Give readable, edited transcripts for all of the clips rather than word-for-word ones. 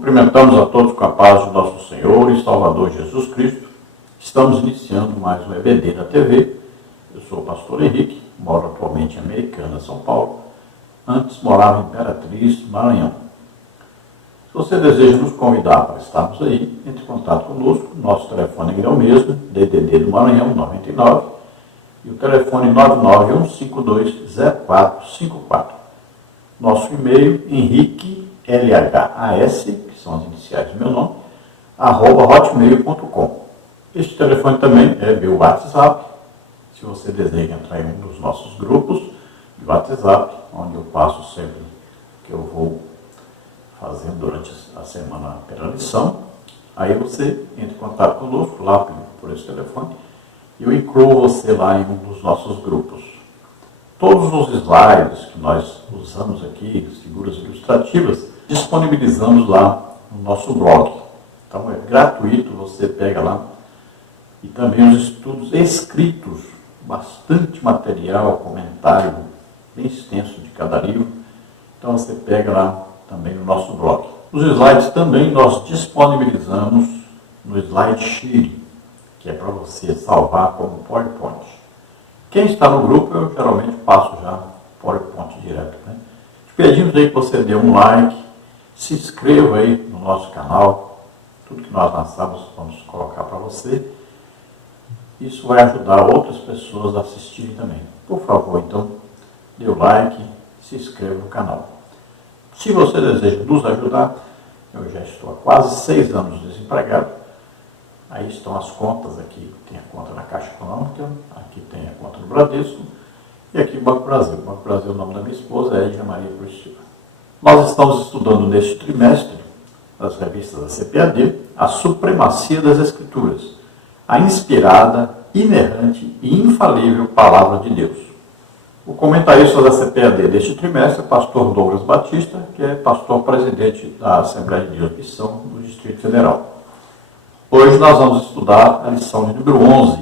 Cumprimentamos a todos com a paz de nosso Senhor e Salvador Jesus Cristo. Estamos iniciando mais um EBD da TV. Eu sou o pastor Henrique, moro atualmente em Americana, São Paulo. Antes morava em Imperatriz, Maranhão. Se você deseja nos convidar para estarmos aí, entre em contato conosco. Nosso telefone é o mesmo, DDD do Maranhão, 99, e o telefone 991520454. Nosso e-mail, Henrique, LHAS, que são as iniciais do meu nome, @hotmail.com. Este telefone também é meu WhatsApp, se você deseja entrar em um dos nossos grupos de WhatsApp, onde eu passo sempre o que eu vou fazendo durante a semana pela lição. Aí você entra em contato conosco lá por esse telefone e eu incluo você lá em um dos nossos grupos. Todos os slides que nós usamos aqui, as figuras ilustrativas, disponibilizamos lá no nosso blog. Então é gratuito, você pega lá. E também os estudos escritos, bastante material, comentário bem extenso de cada livro. Então você pega lá também no nosso blog. Os slides também nós disponibilizamos no SlideShare, que é para você salvar como PowerPoint. Quem está no grupo, eu geralmente passo já o PowerPoint direto. Te pedimos aí que você dê um like, se inscreva aí no nosso canal. Tudo que nós lançamos, vamos colocar para você. Isso vai ajudar outras pessoas a assistirem também. Por favor, então, dê o like, se inscreva no canal. Se você deseja nos ajudar, eu já estou há quase 6 anos desempregado. Aí estão as contas aqui, tem a conta na Caixa Econômica, aqui tem a conta do Bradesco, e aqui o Banco Brasil. O Banco Brasil, o nome da minha esposa é Edna Maria Cruz Silva. Nós estamos estudando neste trimestre, das revistas da CPAD, a supremacia das Escrituras, a inspirada, inerrante e infalível Palavra de Deus. O comentarista da CPAD deste trimestre é o pastor Douglas Batista, que é pastor presidente da Assembleia de Deus Missão do Distrito Federal. Hoje nós vamos estudar a lição de número 11,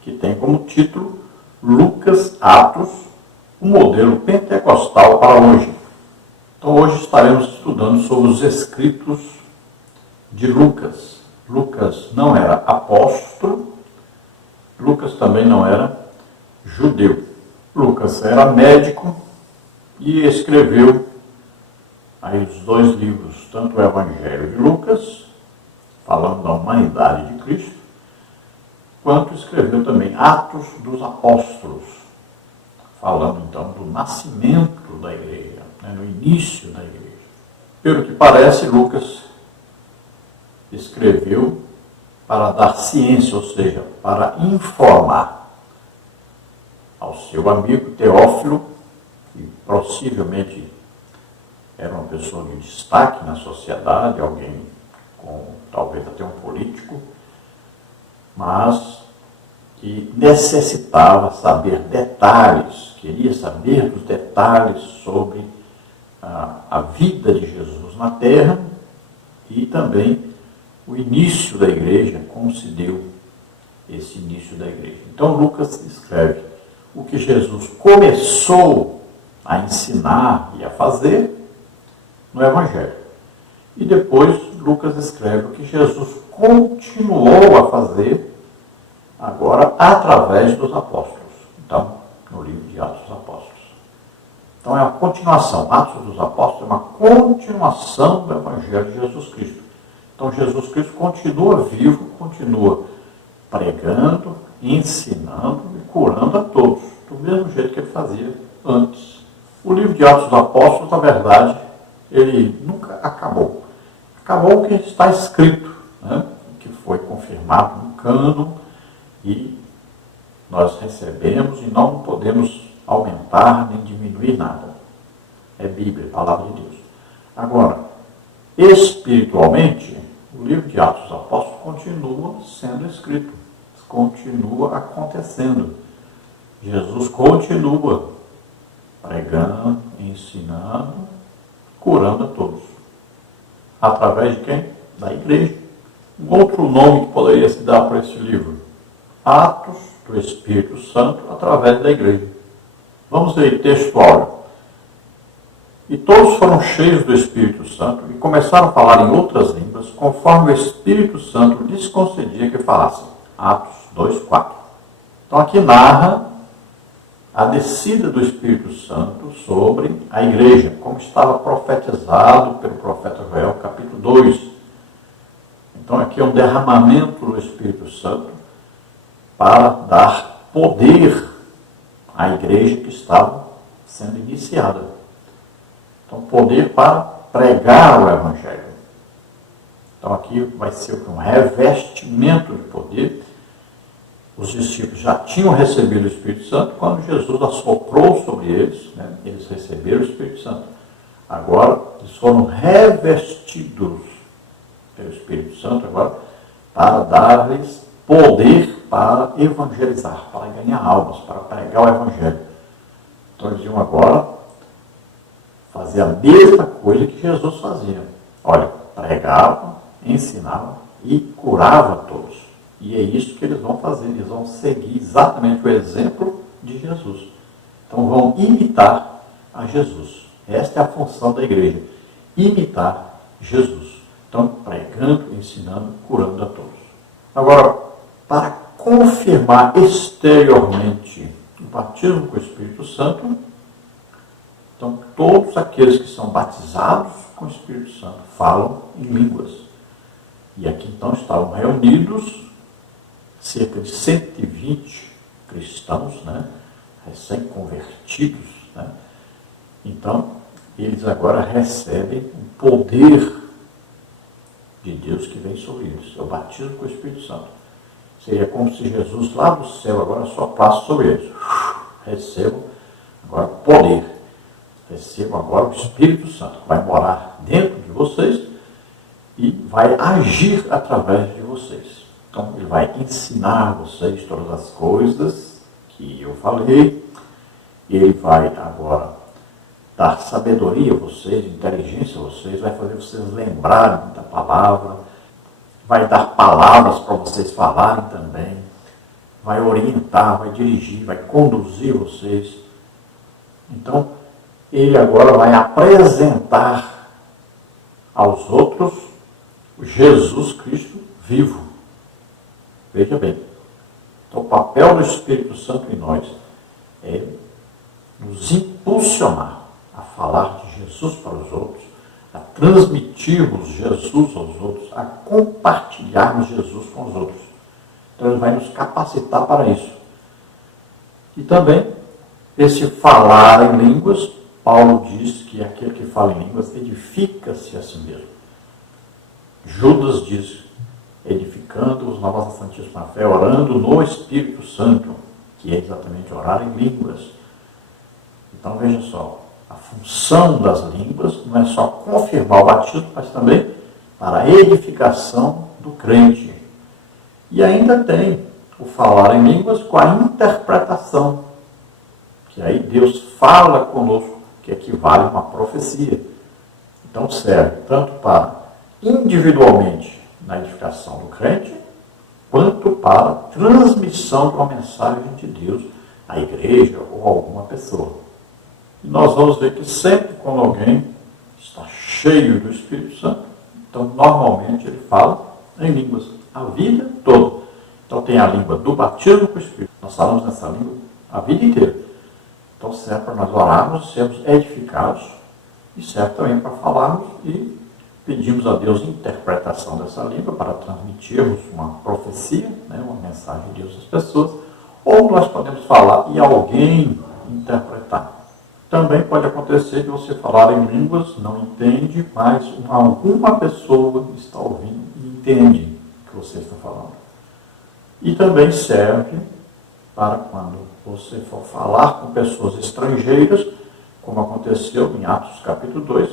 que tem como título Lucas Atos, o modelo pentecostal para hoje. Então hoje estaremos estudando sobre os escritos de Lucas. Lucas não era apóstolo, Lucas também não era judeu. Lucas era médico e escreveu aí os 2 livros, tanto o Evangelho de Lucas, falando da humanidade de Cristo, quanto escreveu também Atos dos Apóstolos, falando então do nascimento da igreja, no início da igreja. Pelo que parece, Lucas escreveu para dar ciência, ou seja, para informar ao seu amigo Teófilo, que possivelmente era uma pessoa de destaque na sociedade, alguém talvez até um político, mas que necessitava saber detalhes, queria saber dos detalhes sobre a vida de Jesus na Terra e também o início da igreja, como se deu esse início da igreja. Então Lucas escreve o que Jesus começou a ensinar e a fazer no Evangelho. E depois Lucas escreve o que Jesus continuou a fazer agora através dos apóstolos. Então, no livro de Atos dos Apóstolos. Então é uma continuação. Atos dos Apóstolos é uma continuação do Evangelho de Jesus Cristo. Então Jesus Cristo continua vivo, continua pregando, ensinando e curando a todos, do mesmo jeito que ele fazia antes. O livro de Atos dos Apóstolos, na verdade, ele nunca acabou. Acabou o que está escrito, que foi confirmado no cânon, e nós recebemos e não podemos aumentar nem diminuir nada. É Bíblia, Palavra de Deus. Agora, espiritualmente, o livro de Atos dos Apóstolos continua sendo escrito, continua acontecendo. Jesus continua pregando, ensinando, curando a todos. Através de quem? Da igreja. Um outro nome que poderia se dar para esse livro: Atos do Espírito Santo através da igreja. Vamos ver textual. E todos foram cheios do Espírito Santo e começaram a falar em outras línguas, conforme o Espírito Santo lhes concedia que falassem. Atos 2:4. Então aqui narra a descida do Espírito Santo sobre a igreja, como estava profetizado pelo profeta Joel, capítulo 2. Então aqui é um derramamento do Espírito Santo para dar poder à igreja que estava sendo iniciada. Então, poder para pregar o Evangelho. Então, aqui vai ser um revestimento de poder. Os discípulos já tinham recebido o Espírito Santo quando Jesus assoprou sobre eles, né? Eles receberam o Espírito Santo. Agora, eles foram revestidos pelo Espírito Santo agora para dar-lhes poder para evangelizar, para ganhar almas, para pregar o Evangelho. Então, eles iam agora fazer a mesma coisa que Jesus fazia. Olha, pregava, ensinava e curava todos. E é isso que eles vão fazer. Eles vão seguir exatamente o exemplo de Jesus. Então vão imitar a Jesus. Esta é a função da igreja. Imitar Jesus. Então, pregando, ensinando, curando a todos. Agora, para confirmar exteriormente o batismo com o Espírito Santo, então, todos aqueles que são batizados com o Espírito Santo falam em línguas. E aqui, então, estavam reunidos cerca de 120 cristãos, né, recém-convertidos. Né? Então, eles agora recebem o poder de Deus que vem sobre eles. É o batismo com o Espírito Santo. Seria como se Jesus lá do céu agora soprasse sobre eles. Recebam agora poder. Recebam agora o Espírito Santo, que vai morar dentro de vocês e vai agir através de vocês. Então, ele vai ensinar vocês todas as coisas que eu falei. Ele vai agora dar sabedoria a vocês, inteligência a vocês, vai fazer vocês lembrarem da palavra, vai dar palavras para vocês falarem também, vai orientar, vai dirigir, vai conduzir vocês. Então, ele agora vai apresentar aos outros Jesus Cristo vivo. Veja bem, então, o papel do Espírito Santo em nós é nos impulsionar a falar de Jesus para os outros, a transmitirmos Jesus aos outros, a compartilharmos Jesus com os outros. Então, ele vai nos capacitar para isso. E também, esse falar em línguas, Paulo diz que aquele que fala em línguas edifica-se a si mesmo. Judas diz, edificando os na vossa santíssima fé, orando no Espírito Santo, que é exatamente orar em línguas. Então veja só, a função das línguas não é só confirmar o batismo, mas também para a edificação do crente. E ainda tem o falar em línguas com a interpretação, que aí Deus fala conosco, que equivale a uma profecia. Então serve tanto para individualmente na edificação do crente, quanto para a transmissão de uma mensagem de Deus à igreja ou a alguma pessoa. E nós vamos ver que sempre quando alguém está cheio do Espírito Santo, então normalmente ele fala em línguas a vida toda. Então tem a língua do batismo com o Espírito. Nós falamos nessa língua a vida inteira. Então serve para nós orarmos, sermos edificados, e serve também para falarmos e pedimos a Deus interpretação dessa língua para transmitirmos uma profecia, né, uma mensagem de Deus às pessoas, ou nós podemos falar e alguém interpretar. Também pode acontecer de você falar em línguas, não entende, mas alguma pessoa está ouvindo e entende o que você está falando. E também serve para quando você for falar com pessoas estrangeiras, como aconteceu em Atos capítulo 2,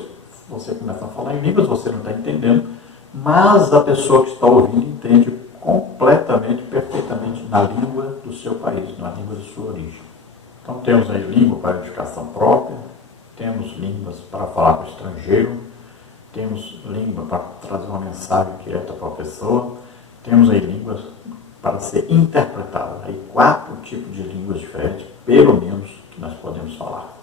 você começa a falar em línguas, você não está entendendo, mas a pessoa que está ouvindo entende completamente, perfeitamente na língua do seu país, na língua de sua origem. Então temos aí língua para edificação própria, temos línguas para falar com o estrangeiro, temos língua para trazer uma mensagem direta para a pessoa, temos aí línguas para ser interpretada. Aí 4 tipos de línguas diferentes, pelo menos, que nós podemos falar.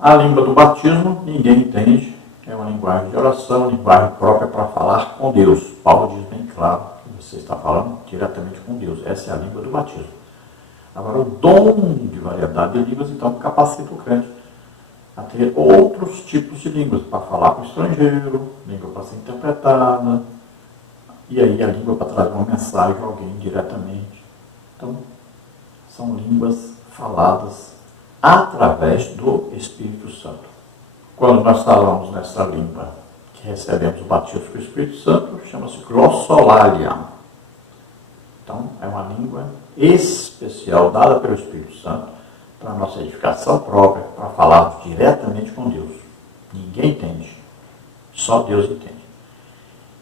A língua do batismo, ninguém entende, é uma linguagem de oração, linguagem própria para falar com Deus. Paulo diz bem claro que você está falando diretamente com Deus. Essa é a língua do batismo. Agora, o dom de variedade de línguas, então, capacita o crente a ter outros tipos de línguas, para falar com o estrangeiro, língua para ser interpretada, e aí a língua para trazer uma mensagem a alguém diretamente. Então, são línguas faladas através do Espírito Santo. Quando nós falamos nessa língua que recebemos o batismo com o Espírito Santo, chama-se glossolalia. Então, é uma língua especial dada pelo Espírito Santo para a nossa edificação própria, para falarmos diretamente com Deus. Ninguém entende, só Deus entende.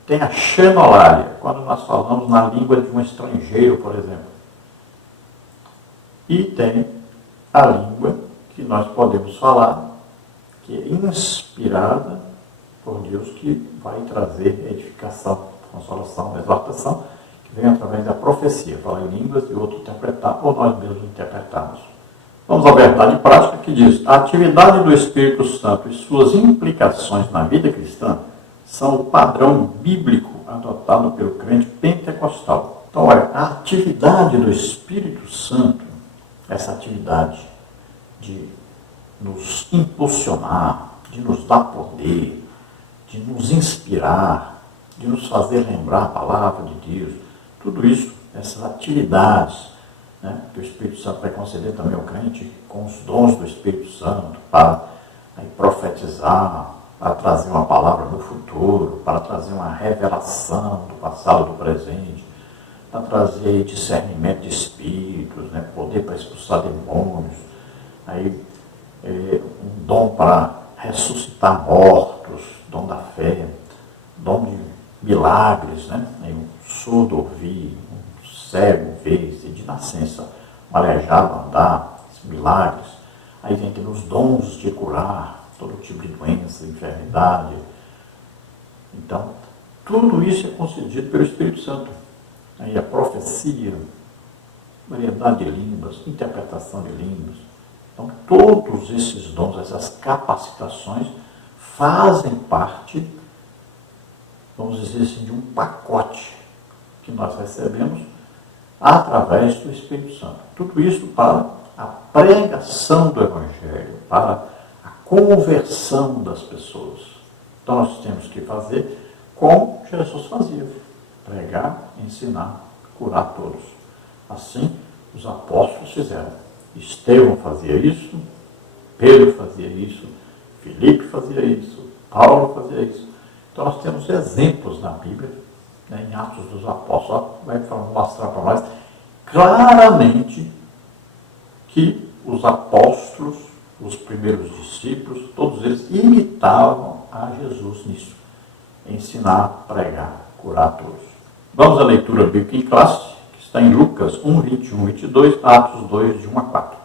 Tem a xenolalia, quando nós falamos na língua de um estrangeiro, por exemplo. E tem a língua que nós podemos falar, que é inspirada por Deus, que vai trazer edificação, consolação, exortação, que vem através da profecia, falar em línguas e outro interpretar, ou nós mesmos interpretarmos. Vamos à verdade prática que diz: a atividade do Espírito Santo e suas implicações na vida cristã são o padrão bíblico adotado pelo crente pentecostal. Então, olha, a atividade do Espírito Santo, essa atividade de nos impulsionar, de nos dar poder, de nos inspirar, de nos fazer lembrar a palavra de Deus, tudo isso, essas atividades, né, que o Espírito Santo vai conceder também ao crente, com os dons do Espírito Santo, para profetizar, para trazer uma palavra do futuro, para trazer uma revelação do passado, do presente, para trazer discernimento de espíritos, né, poder para expulsar demônios, um dom para ressuscitar mortos, dom da fé, dom de milagres, né, um surdo ouvir, um cego ver, de nascença, um aleijado andar, milagres. Aí vem aqui os dons de curar todo tipo de doença, enfermidade. Então, tudo isso é concedido pelo Espírito Santo. Aí a profecia, variedade de línguas, interpretação de línguas. Então, todos esses dons, essas capacitações, fazem parte, vamos dizer assim, de um pacote que nós recebemos através do Espírito Santo. Tudo isso para a pregação do Evangelho, para a conversão das pessoas. Então, nós temos que fazer como Jesus fazia: pregar, ensinar, curar todos. Assim, os apóstolos fizeram. Estevão fazia isso, Pedro fazia isso, Filipe fazia isso, Paulo fazia isso. Então, nós temos exemplos na Bíblia, né, em Atos dos Apóstolos, vai mostrar para nós claramente que os apóstolos, os primeiros discípulos, todos eles imitavam a Jesus nisso: ensinar, pregar, curar todos. Vamos à leitura bíblica em classe, que está em Lucas 1, 21, 22, Atos 2, de 1 a 4.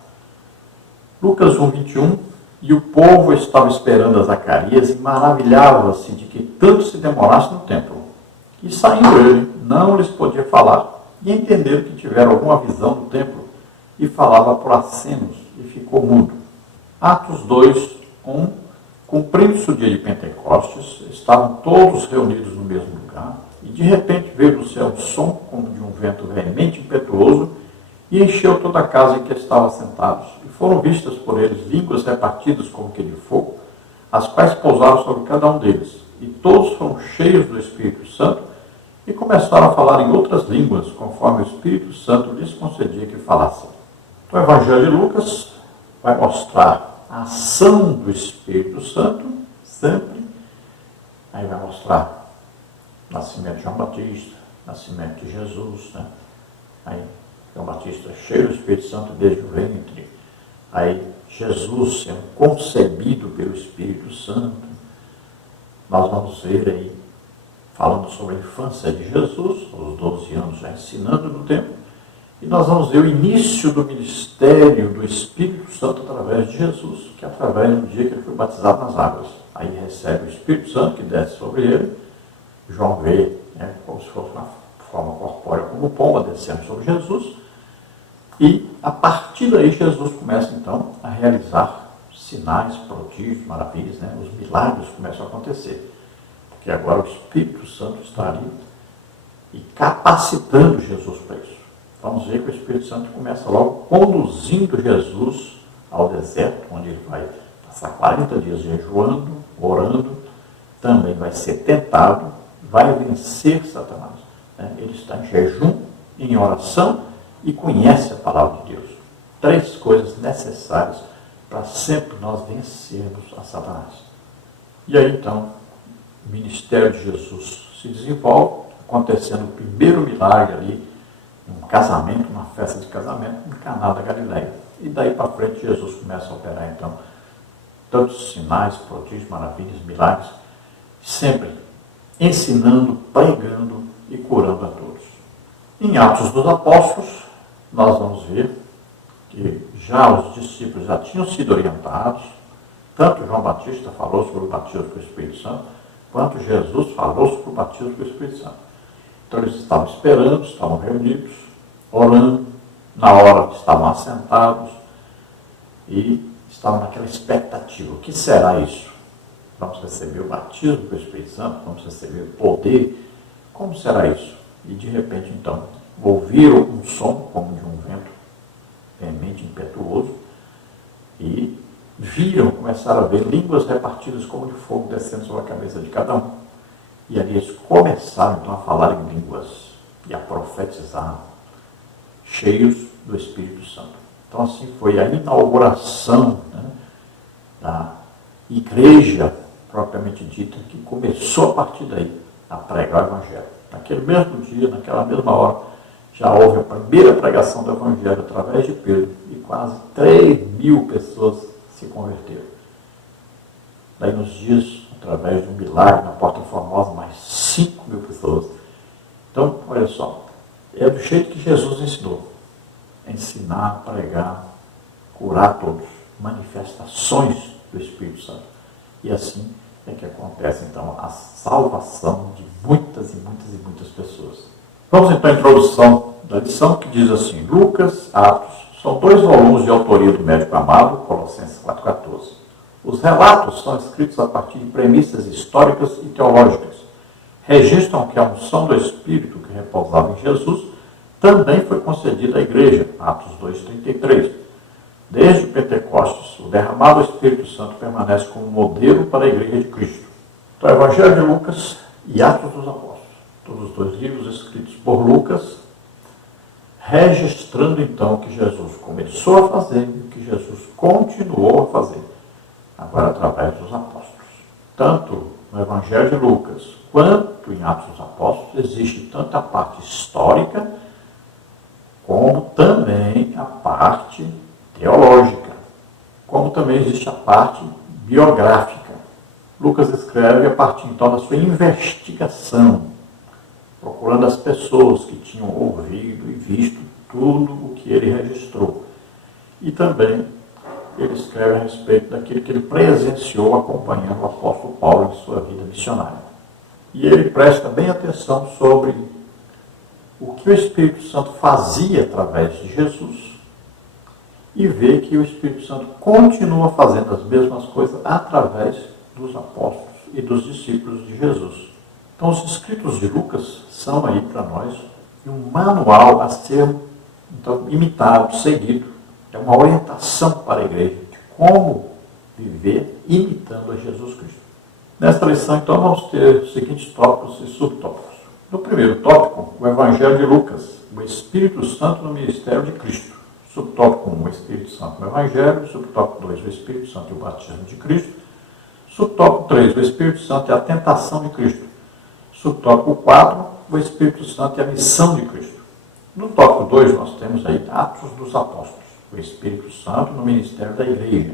Lucas 1, 21. E o povo estava esperando a Zacarias e maravilhava-se de que tanto se demorasse no templo. E saindo ele, não lhes podia falar, e entenderam que tiveram alguma visão do templo, e falava por acenos, e ficou mudo. Atos 2, 1. Cumprindo-se o dia de Pentecostes, estavam todos reunidos no mesmo lugar, e de repente veio do céu um som como de um vento veemente e impetuoso, e encheu toda a casa em que estavam sentados. E foram vistas por eles línguas repartidas como que de fogo, as quais pousaram sobre cada um deles. E todos foram cheios do Espírito Santo, e começaram a falar em outras línguas, conforme o Espírito Santo lhes concedia que falassem. Então, o Evangelho de Lucas vai mostrar a ação do Espírito Santo, sempre. Aí vai mostrar o nascimento de João Batista, o nascimento de Jesus, né? Aí João Batista cheio do Espírito Santo desde o ventre. Aí Jesus sendo concebido pelo Espírito Santo. Nós vamos ver aí, falando sobre a infância de Jesus, aos 12 anos já ensinando no templo. E nós vamos ver o início do ministério do Espírito Santo através de Jesus, que é através do dia que ele foi batizado nas águas. Aí recebe o Espírito Santo que desce sobre ele. João vê, né, como se fosse uma forma corpórea, como pomba descendo sobre Jesus. E a partir daí Jesus começa então a realizar sinais, prodígios, maravilhas, né? Os milagres começam a acontecer. Porque agora o Espírito Santo está ali e capacitando Jesus para isso. Vamos ver que o Espírito Santo começa logo conduzindo Jesus ao deserto, onde ele vai passar 40 dias jejuando, orando, também vai ser tentado, vai vencer Satanás. Ele está em jejum, em oração e conhece a palavra de Deus. 3 coisas necessárias para sempre nós vencermos a Satanás. E aí então, o ministério de Jesus se desenvolve, acontecendo o primeiro milagre ali, um casamento, uma festa de casamento em Caná da Galileia. E daí para frente Jesus começa a operar então tantos sinais, prodígios, maravilhas, milagres, sempre ensinando, pregando e curando a todos. Em Atos dos Apóstolos, nós vamos ver que já os discípulos já tinham sido orientados, tanto João Batista falou sobre o batismo com o Espírito Santo, quanto Jesus falou sobre o batismo com o Espírito Santo. Então eles estavam esperando, estavam reunidos, orando, na hora que estavam assentados e estavam naquela expectativa. O que será isso? Vamos receber o batismo com o Espírito Santo? Vamos receber o poder? Como será isso? E de repente então, ouviram um som como de um vento veemente, impetuoso, e viram, começaram a ver línguas repartidas como de fogo descendo sobre a cabeça de cada um. E ali eles começaram então a falar em línguas e a profetizar, cheios do Espírito Santo. Então assim foi a inauguração, da igreja propriamente dita, que começou a partir daí a pregar o Evangelho. Naquele mesmo dia, naquela mesma hora, já houve a primeira pregação do Evangelho através de Pedro e quase 3.000 pessoas se converteram. Daí nos dias, através de um milagre na Porta Formosa, mais 5.000 pessoas. Então, olha só, é do jeito que Jesus ensinou. Ensinar, pregar, curar todos, manifestações do Espírito Santo. E assim é que acontece, então, a salvação de muitas e muitas e muitas pessoas. Vamos então à introdução da lição, que diz assim: Lucas, Atos, são 2 volumes de autoria do médico amado, Colossenses 4,14. Os relatos são escritos a partir de premissas históricas e teológicas. Registram que a unção do Espírito que repousava em Jesus também foi concedida à igreja, Atos 2,33. Desde Pentecostes, o derramado Espírito Santo permanece como modelo para a igreja de Cristo. Então, o Evangelho de Lucas e Atos dos Apóstolos, todos os 2 livros escritos por Lucas, registrando então o que Jesus começou a fazer e o que Jesus continuou a fazer, agora através dos apóstolos. Tanto no Evangelho de Lucas quanto em Atos dos Apóstolos existe tanto a parte histórica como também a parte teológica, como também existe a parte biográfica. Lucas escreve a partir então da sua investigação, procurando as pessoas que tinham ouvido e visto tudo o que ele registrou. E também ele escreve a respeito daquilo que ele presenciou acompanhando o apóstolo Paulo em sua vida missionária. E ele presta bem atenção sobre o que o Espírito Santo fazia através de Jesus e vê que o Espírito Santo continua fazendo as mesmas coisas através dos apóstolos e dos discípulos de Jesus. Então, os escritos de Lucas são aí para nós um manual a ser então, imitado, seguido. É uma orientação para a igreja de como viver imitando a Jesus Cristo. Nesta lição, então, vamos ter os seguintes tópicos e subtópicos. No primeiro tópico, o Evangelho de Lucas, o Espírito Santo no ministério de Cristo. Subtópico 1, o Espírito Santo no Evangelho. Subtópico 2, o Espírito Santo e o batismo de Cristo. Subtópico 3, o Espírito Santo e a tentação de Cristo. Subtópico 4, o Espírito Santo e a missão de Cristo. No tópico 2, nós temos aí Atos dos Apóstolos, o Espírito Santo no ministério da igreja.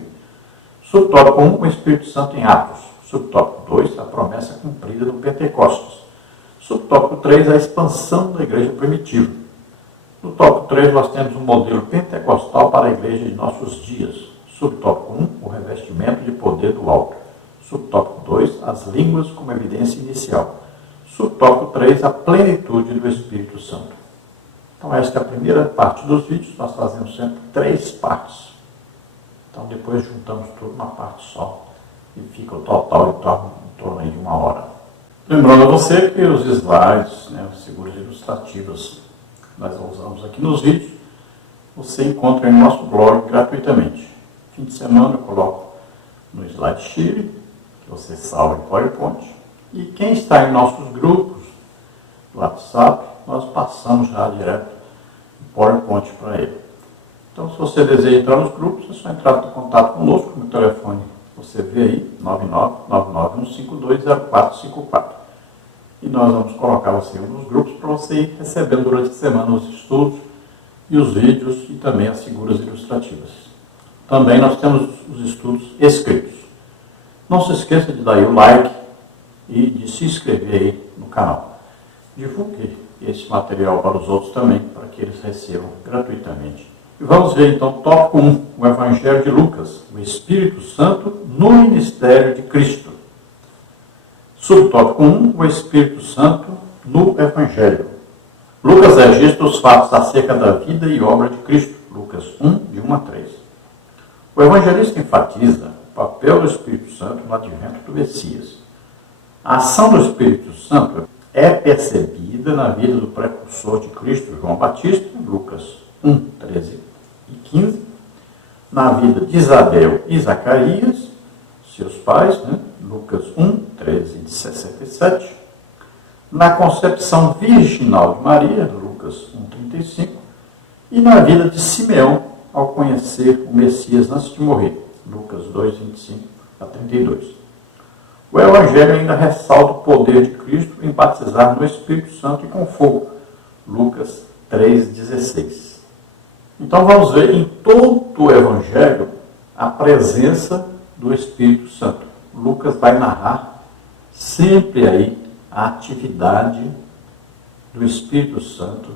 Subtópico 1, o Espírito Santo em Atos. Subtópico 2, a promessa cumprida no Pentecostes. Subtópico 3, a expansão da igreja primitiva. No tópico 3, nós temos um modelo pentecostal para a igreja de nossos dias. Subtópico 1, o revestimento de poder do alto. Subtópico 2, as línguas como evidência inicial. Subtópico 3, a plenitude do Espírito Santo. Então, esta é a primeira parte dos vídeos. Nós fazemos sempre 3 partes. Então depois juntamos tudo numa parte só e fica o total em torno aí de 1 hora. Lembrando a você que os slides, né, as figuras ilustrativas que nós usamos aqui nos vídeos, você encontra em nosso blog gratuitamente. Fim de semana eu coloco no SlideShare, que você salva em PowerPoint. E quem está em nossos grupos do WhatsApp, nós passamos já direto o PowerPoint para ele. Então, se você deseja entrar nos grupos, é só entrar em contato conosco no telefone. Você vê aí, 99991520454. E nós vamos colocar você nos grupos para você ir recebendo durante a semana os estudos e os vídeos e também as figuras ilustrativas. Também nós temos os estudos escritos. Não se esqueça de dar aí o like e de se inscrever aí no canal. Divulgue esse material para os outros também, para que eles recebam gratuitamente. E vamos ver então tópico 1, o Evangelho de Lucas, o Espírito Santo no ministério de Cristo. Subtópico 1, o Espírito Santo no Evangelho. Lucas registra os fatos acerca da vida e obra de Cristo. Lucas 1, de 1 a 3. O evangelista enfatiza o papel do Espírito Santo no advento do Messias. A ação do Espírito Santo é percebida na vida do precursor de Cristo, João Batista, Lucas 1, 13 e 15, na vida de Isabel e Zacarias, seus pais, né? Lucas 1, 13 de 67, na concepção virginal de Maria, Lucas 1,35, e na vida de Simeão, ao conhecer o Messias antes de morrer, Lucas 2,25 a 32. O Evangelho ainda ressalta o poder de Cristo em batizar no Espírito Santo e com fogo, Lucas 3,16. Então vamos ver em todo o Evangelho a presença do Espírito Santo. Lucas vai narrar sempre aí a atividade do Espírito Santo.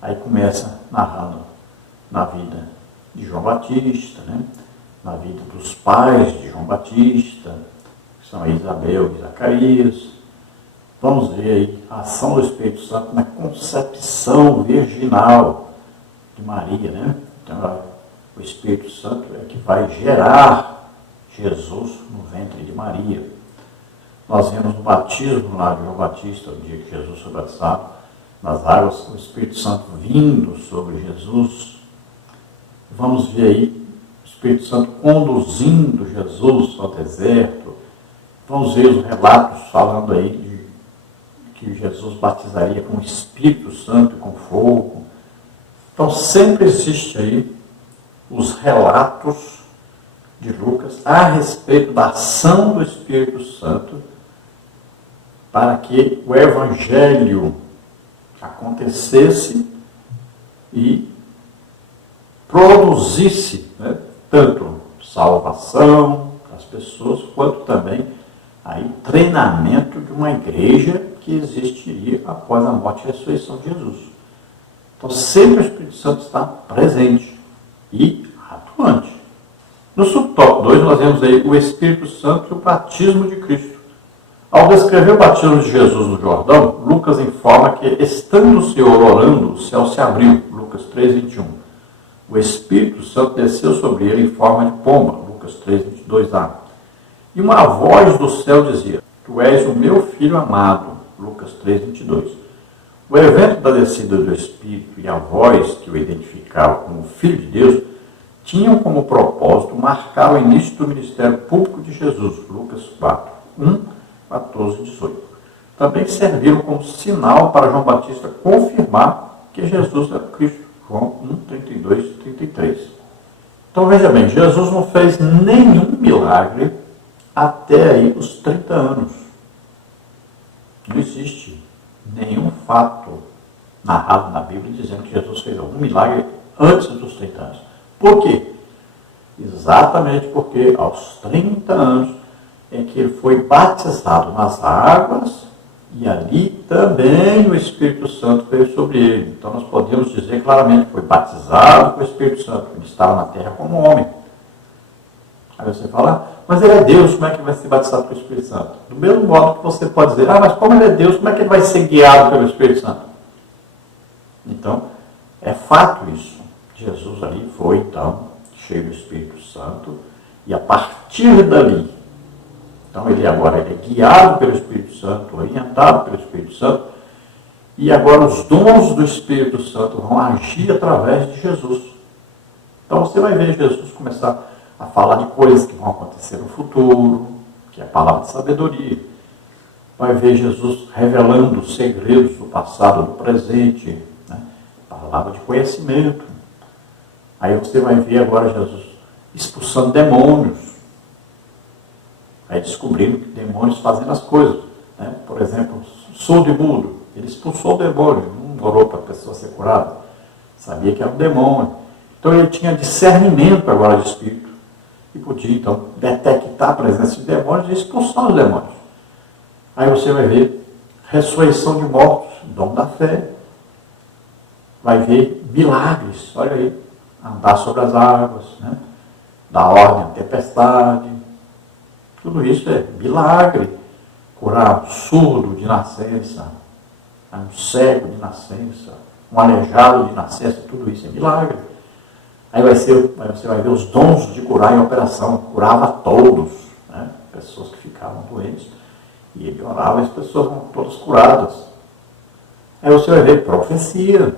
Aí começa narrando na vida de João Batista, né? Na vida dos pais de João Batista, que são Isabel e Zacarias. Vamos ver aí a ação do Espírito Santo na concepção virginal de Maria, né? Então, o Espírito Santo é que vai gerar Jesus no ventre de Maria. Nós vemos no batismo lá de João Batista, o dia que Jesus foi batizado, nas águas, o Espírito Santo vindo sobre Jesus. Vamos ver aí o Espírito Santo conduzindo Jesus ao deserto. Vamos ver os relatos falando aí de que Jesus batizaria com o Espírito Santo e com fogo. Então sempre existe aí os relatos de Lucas a respeito da ação do Espírito Santo para que o Evangelho acontecesse e produzisse, né, tanto salvação das pessoas, quanto também aí, treinamento de uma igreja que existiria após a morte e ressurreição de Jesus. Então sempre o Espírito Santo está presente e atuante. No subtópico 2 nós vemos aí o Espírito Santo e o batismo de Cristo. Ao descrever o batismo de Jesus no Jordão, Lucas informa que, estando o Senhor orando, o céu se abriu, Lucas 3,21. O Espírito Santo desceu sobre ele em forma de pomba, Lucas 3,22a. E uma voz do céu dizia: Tu és o meu filho amado, Lucas 3,22. O evento da descida do Espírito e a voz que o identificava como Filho de Deus tinham como propósito marcar o início do ministério público de Jesus, Lucas 4, 14 e 18. Também serviram como sinal para João Batista confirmar que Jesus era Cristo, João 1, 32 e 33. Então veja bem, Jesus não fez nenhum milagre até aí os 30 anos. Não existe nenhum fato narrado na Bíblia dizendo que Jesus fez algum milagre antes dos 30 anos. Por quê? Exatamente porque aos 30 anos é que ele foi batizado nas águas e ali também o Espírito Santo veio sobre ele. Então nós podemos dizer claramente que foi batizado com o Espírito Santo. Ele estava na terra como homem. Aí você fala, mas ele é Deus, como é que ele vai ser batizado com o Espírito Santo? Do mesmo modo que você pode dizer, mas como ele é Deus, como é que ele vai ser guiado pelo Espírito Santo? Então, é fato isso. Jesus ali foi, então, cheio do Espírito Santo, e a partir dali, então ele agora é guiado pelo Espírito Santo, orientado pelo Espírito Santo, e agora os dons do Espírito Santo vão agir através de Jesus. Então você vai ver Jesus começar a falar de coisas que vão acontecer no futuro, que é a palavra de sabedoria. Vai ver Jesus revelando segredos do passado, do presente, né? Palavra de conhecimento. Aí você vai ver agora Jesus expulsando demônios. Aí descobrindo que demônios fazem as coisas. Né? Por exemplo, surdo e mudo. Ele expulsou o demônio, não orou para a pessoa ser curada. Sabia que era um demônio. Então ele tinha discernimento agora de espírito. E podia, então, detectar a presença de demônios e expulsar os demônios. Aí você vai ver ressurreição de mortos, dom da fé. Vai ver milagres, olha aí, andar sobre as águas, né? Dar ordem à tempestade. Tudo isso é milagre. Curar um surdo de nascença, um cego de nascença, um aleijado de nascença, tudo isso é milagre. Aí você vai ver os dons de curar em operação. Curava todos, né? Pessoas que ficavam doentes. E ele orava e as pessoas eram todas curadas. Aí você vai ver profecia,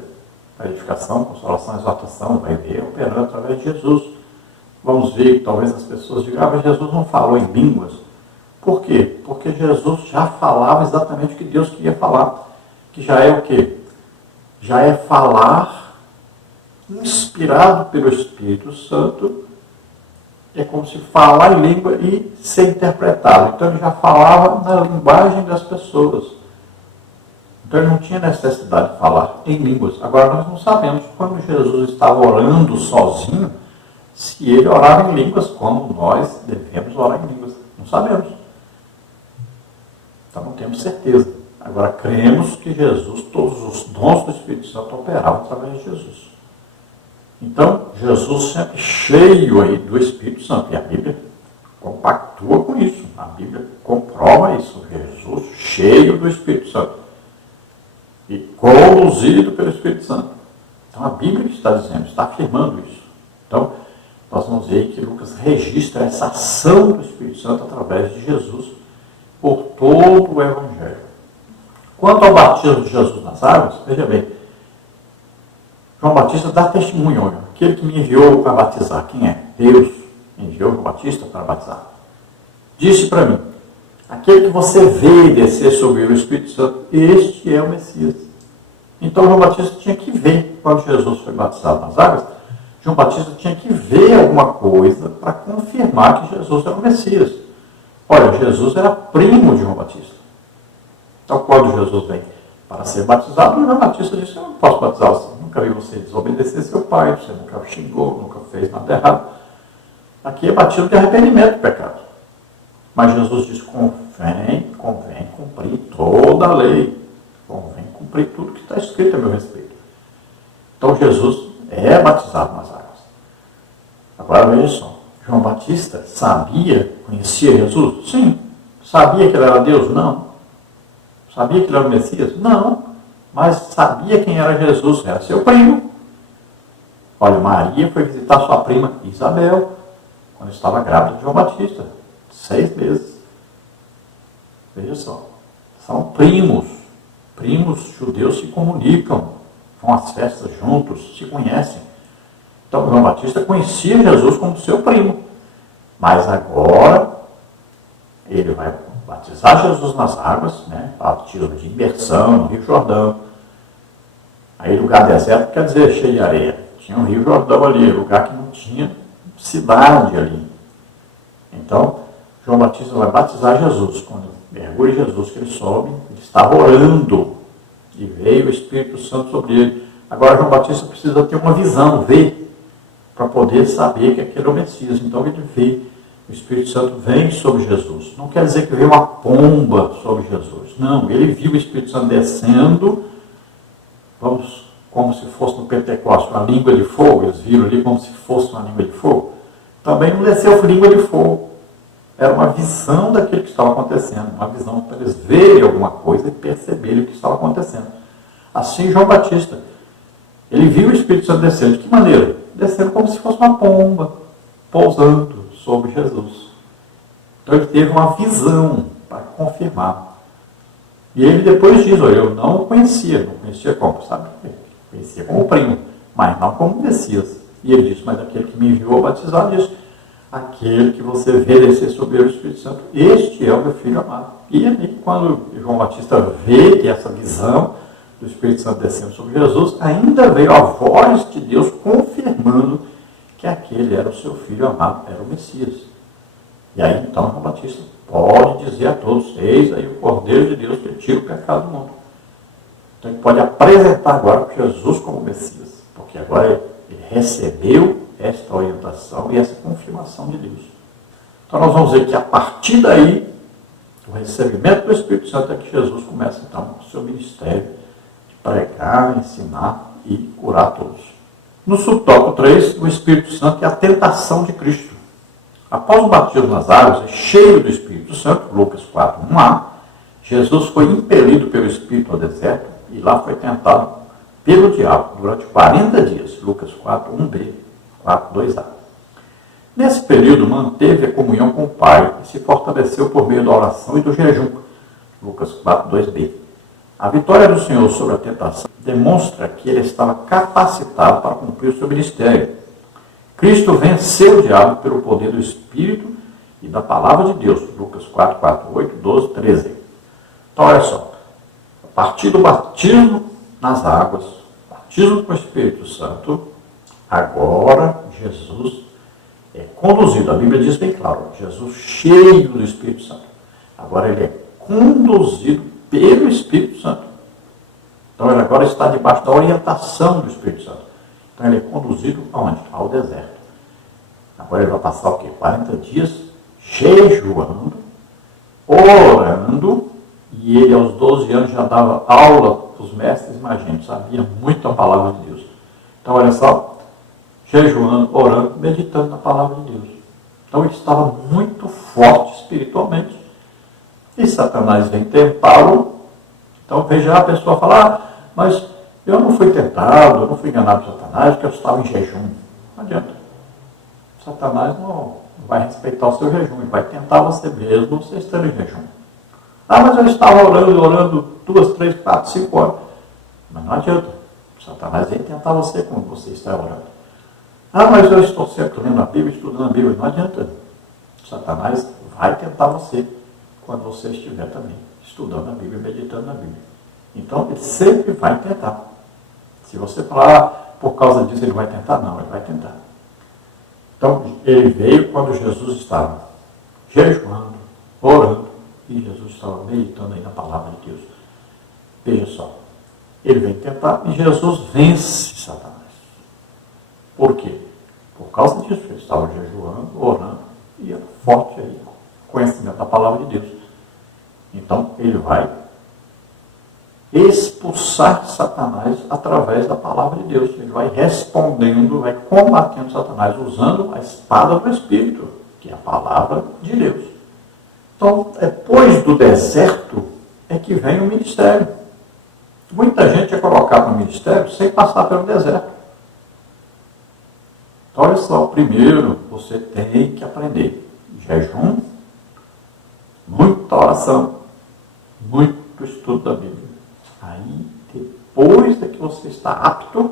edificação, consolação, exortação, vai ver operando através de Jesus. Vamos ver que talvez as pessoas digam, mas Jesus não falou em línguas. Por quê? Porque Jesus já falava exatamente o que Deus queria falar. Que já é o quê? Já é falar inspirado pelo Espírito Santo. É como se falar em língua e ser interpretado. Então ele já falava na linguagem das pessoas. Então ele não tinha necessidade de falar em línguas. Agora nós não sabemos quando Jesus estava orando sozinho, se ele orava em línguas como nós devemos orar em línguas. Não sabemos. Então não temos certeza. Agora cremos que Jesus, todos os dons do Espírito Santo operavam através de Jesus. Então, Jesus sempre cheio aí do Espírito Santo. E a Bíblia compactua com isso. A Bíblia comprova isso. Jesus cheio do Espírito Santo. E conduzido pelo Espírito Santo. Então, a Bíblia está dizendo, está afirmando isso. Então, nós vamos ver que Lucas registra essa ação do Espírito Santo através de Jesus por todo o Evangelho. Quanto ao batismo de Jesus nas águas, veja bem, João Batista dá testemunho, olha, aquele que me enviou para batizar, quem é? Deus enviou João Batista para batizar. Disse para mim, aquele que você vê descer sobre o Espírito Santo, este é o Messias. Então João Batista tinha que ver, quando Jesus foi batizado nas águas, João Batista tinha que ver alguma coisa para confirmar que Jesus era o Messias. Olha, Jesus era primo de João Batista. Então quando Jesus vem para ser batizado, João Batista disse, eu não posso batizar você. Nunca vi você desobedecer seu pai, você nunca xingou, nunca fez nada errado. Aqui é batismo de arrependimento do pecado. Mas Jesus diz, convém cumprir toda a lei. Convém cumprir tudo que está escrito a meu respeito. Então Jesus é batizado nas águas. Agora veja só, João Batista sabia, conhecia Jesus? Sim. Sabia que ele era Deus? Não. Sabia que ele era o Messias? Não. Mas sabia quem era Jesus, era seu primo. Olha, Maria foi visitar sua prima Isabel, quando estava grávida de João Batista, 6 meses. Veja só, são primos. Primos judeus se comunicam, vão às festas juntos, se conhecem. Então, João Batista conhecia Jesus como seu primo. Mas agora, ele vai batizar Jesus nas águas, né? Batismo de imersão no Rio Jordão. Aí lugar deserto quer dizer cheio de areia. Tinha um Rio Jordão ali, lugar que não tinha cidade ali. Então, João Batista vai batizar Jesus. Quando mergulha Jesus, que ele sobe, ele estava orando. E veio o Espírito Santo sobre ele. Agora João Batista precisa ter uma visão, ver, para poder saber que aquele é o Messias. Então ele vê. O Espírito Santo vem sobre Jesus. Não quer dizer que veio uma pomba sobre Jesus. Não, ele viu o Espírito Santo descendo, como se fosse no Pentecostes, uma língua de fogo. Eles viram ali como se fosse uma língua de fogo. Também não desceu língua de fogo. Era uma visão daquilo que estava acontecendo. Uma visão para eles verem alguma coisa e perceberem o que estava acontecendo. Assim João Batista, ele viu o Espírito Santo descendo. De que maneira? descendo como se fosse uma pomba, pousando sobre Jesus. Então ele teve uma visão para confirmar. E ele depois diz, olha, eu não conhecia como, sabe? Conhecia como primo, mas não como Messias. E ele diz, mas aquele que me enviou a batizar diz, aquele que você vê descer sobre ele o Espírito Santo, este é o meu filho amado. E aí, quando João Batista vê que essa visão do Espírito Santo descendo sobre Jesus, ainda veio a voz de Deus confirmando que aquele era o seu filho amado, era o Messias. E aí, então, João Batista pode dizer a todos, eis aí o Cordeiro de Deus que tira o pecado do mundo. Então, ele pode apresentar agora Jesus como Messias, porque agora ele recebeu esta orientação e essa confirmação de Deus. Então, nós vamos ver que a partir daí, o recebimento do Espírito Santo é que Jesus começa, então, o seu ministério de pregar, ensinar e curar todos. No subtópico 3, o Espírito Santo e a tentação de Cristo. Após o batismo nas águas, cheio do Espírito Santo, Lucas 4, 1a, Jesus foi impelido pelo Espírito ao deserto e lá foi tentado pelo diabo durante 40 dias, Lucas 4, 1b, 4, 2a. Nesse período, manteve a comunhão com o Pai e se fortaleceu por meio da oração e do jejum, Lucas 4, 2b. A vitória do Senhor sobre a tentação demonstra que ele estava capacitado para cumprir o seu ministério. Cristo venceu o diabo pelo poder do Espírito e da palavra de Deus, Lucas 4, 4, 8, 12, 13. Então, olha só, a partir do batismo nas águas, batismo com o Espírito Santo, agora Jesus é conduzido, a Bíblia diz bem claro, Jesus cheio do Espírito Santo. Agora ele é conduzido pelo Espírito Santo. Então ele agora está debaixo da orientação do Espírito Santo. Então ele é conduzido aonde? Ao deserto. Agora ele vai passar o quê? 40 dias jejuando, orando, e ele aos 12 anos já dava aula para os mestres, imagina, sabia muito a palavra de Deus. Então olha só, jejuando, orando, meditando na palavra de Deus. Então ele estava muito forte espiritualmente. E Satanás vem tentá-lo. Então veja a pessoa falar, mas eu não fui tentado, eu não fui enganado por Satanás, porque eu estava em jejum. Não adianta. Satanás não vai respeitar o seu jejum, ele vai tentar você mesmo, você estando em jejum. Ah, mas eu estava orando 2, 3, 4, 5 horas. Mas não adianta. Satanás vem tentar você quando você está orando. Ah, mas eu estou sempre lendo a Bíblia, estudando a Bíblia. Não adianta. Satanás vai tentar você quando você estiver também estudando a Bíblia, meditando na Bíblia. Então, ele sempre vai tentar. Se você falar, por causa disso ele vai tentar, não, ele vai tentar. Então, ele veio quando Jesus estava jejuando, orando, e Jesus estava meditando aí na palavra de Deus. Veja só, ele vem tentar e Jesus vence Satanás. Por quê? Por causa disso, ele estava jejuando, orando, e era forte aí, conhecimento da palavra de Deus. Então, ele vai expulsar Satanás através da palavra de Deus. Ele vai respondendo, vai combatendo Satanás, usando a espada do Espírito, que é a palavra de Deus. Então, depois do deserto, é que vem o ministério. Muita gente é colocada no ministério sem passar pelo deserto. Então, olha só, primeiro você tem que aprender jejum, muita oração, muito estudo da Bíblia. Aí, depois é que você está apto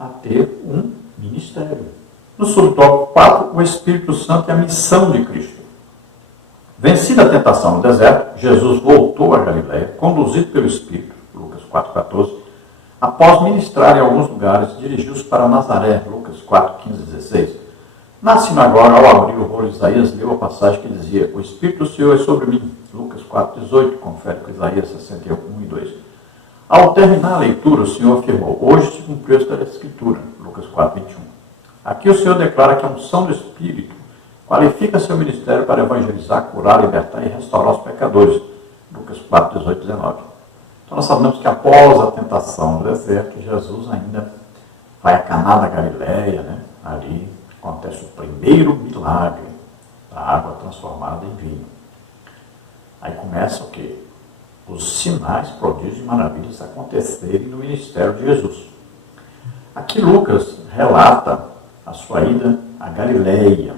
a ter um ministério. No subtópico 4, o Espírito Santo é a missão de Cristo. Vencida a tentação no deserto, Jesus voltou a Galiléia, conduzido pelo Espírito, Lucas 4,14. Após ministrar em alguns lugares, dirigiu-se para Nazaré, Lucas 4, 15, 16. Na sinagoga, ao abrir o rolo de Isaías, leu a passagem que dizia: o Espírito do Senhor é sobre mim, Lucas 4, 18, confere com Isaías 61, 1 e 2. Ao terminar a leitura, o Senhor afirmou: hoje se cumpriu esta escritura, Lucas 4, 21. Aqui o Senhor declara que a unção do Espírito qualifica seu ministério para evangelizar, curar, libertar e restaurar os pecadores, Lucas 4, 18, 19. Então nós sabemos que após a tentação no deserto, Jesus ainda vai a Caná da Galileia, né? Ali acontece o primeiro milagre da água transformada em vinho. Aí começa o quê? Os sinais, prodígios e maravilhas acontecerem no ministério de Jesus. Aqui Lucas relata a sua ida à Galileia,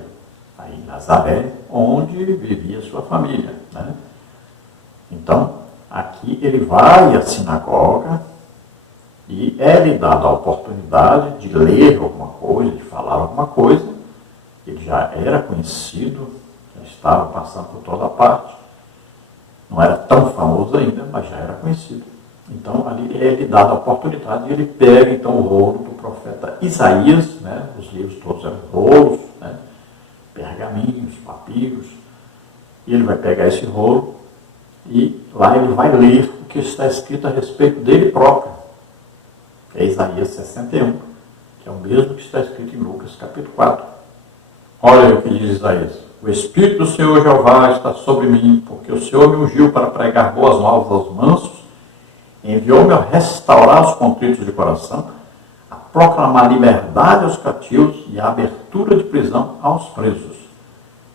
aí em Nazaré, onde vivia sua família, né? Então, aqui ele vai à sinagoga e é-lhe dada a oportunidade de ler alguma coisa, de falar alguma coisa. Ele já era conhecido, já estava passando por toda parte. Não era tão famoso ainda, mas já era conhecido. Então, ali é-lhe dada a oportunidade e ele pega, então, o rolo do profeta Isaías, né? Os livros todos eram rolos, né? Pergaminhos, papiros. E ele vai pegar esse rolo e lá ele vai ler o que está escrito a respeito dele próprio. Que é Isaías 61, que é o mesmo que está escrito em Lucas capítulo 4. Olha o que diz Isaías. O Espírito do Senhor Jeová está sobre mim, porque o Senhor me ungiu para pregar boas novas aos mansos, enviou-me a restaurar os contritos de coração, a proclamar liberdade aos cativos e a abertura de prisão aos presos,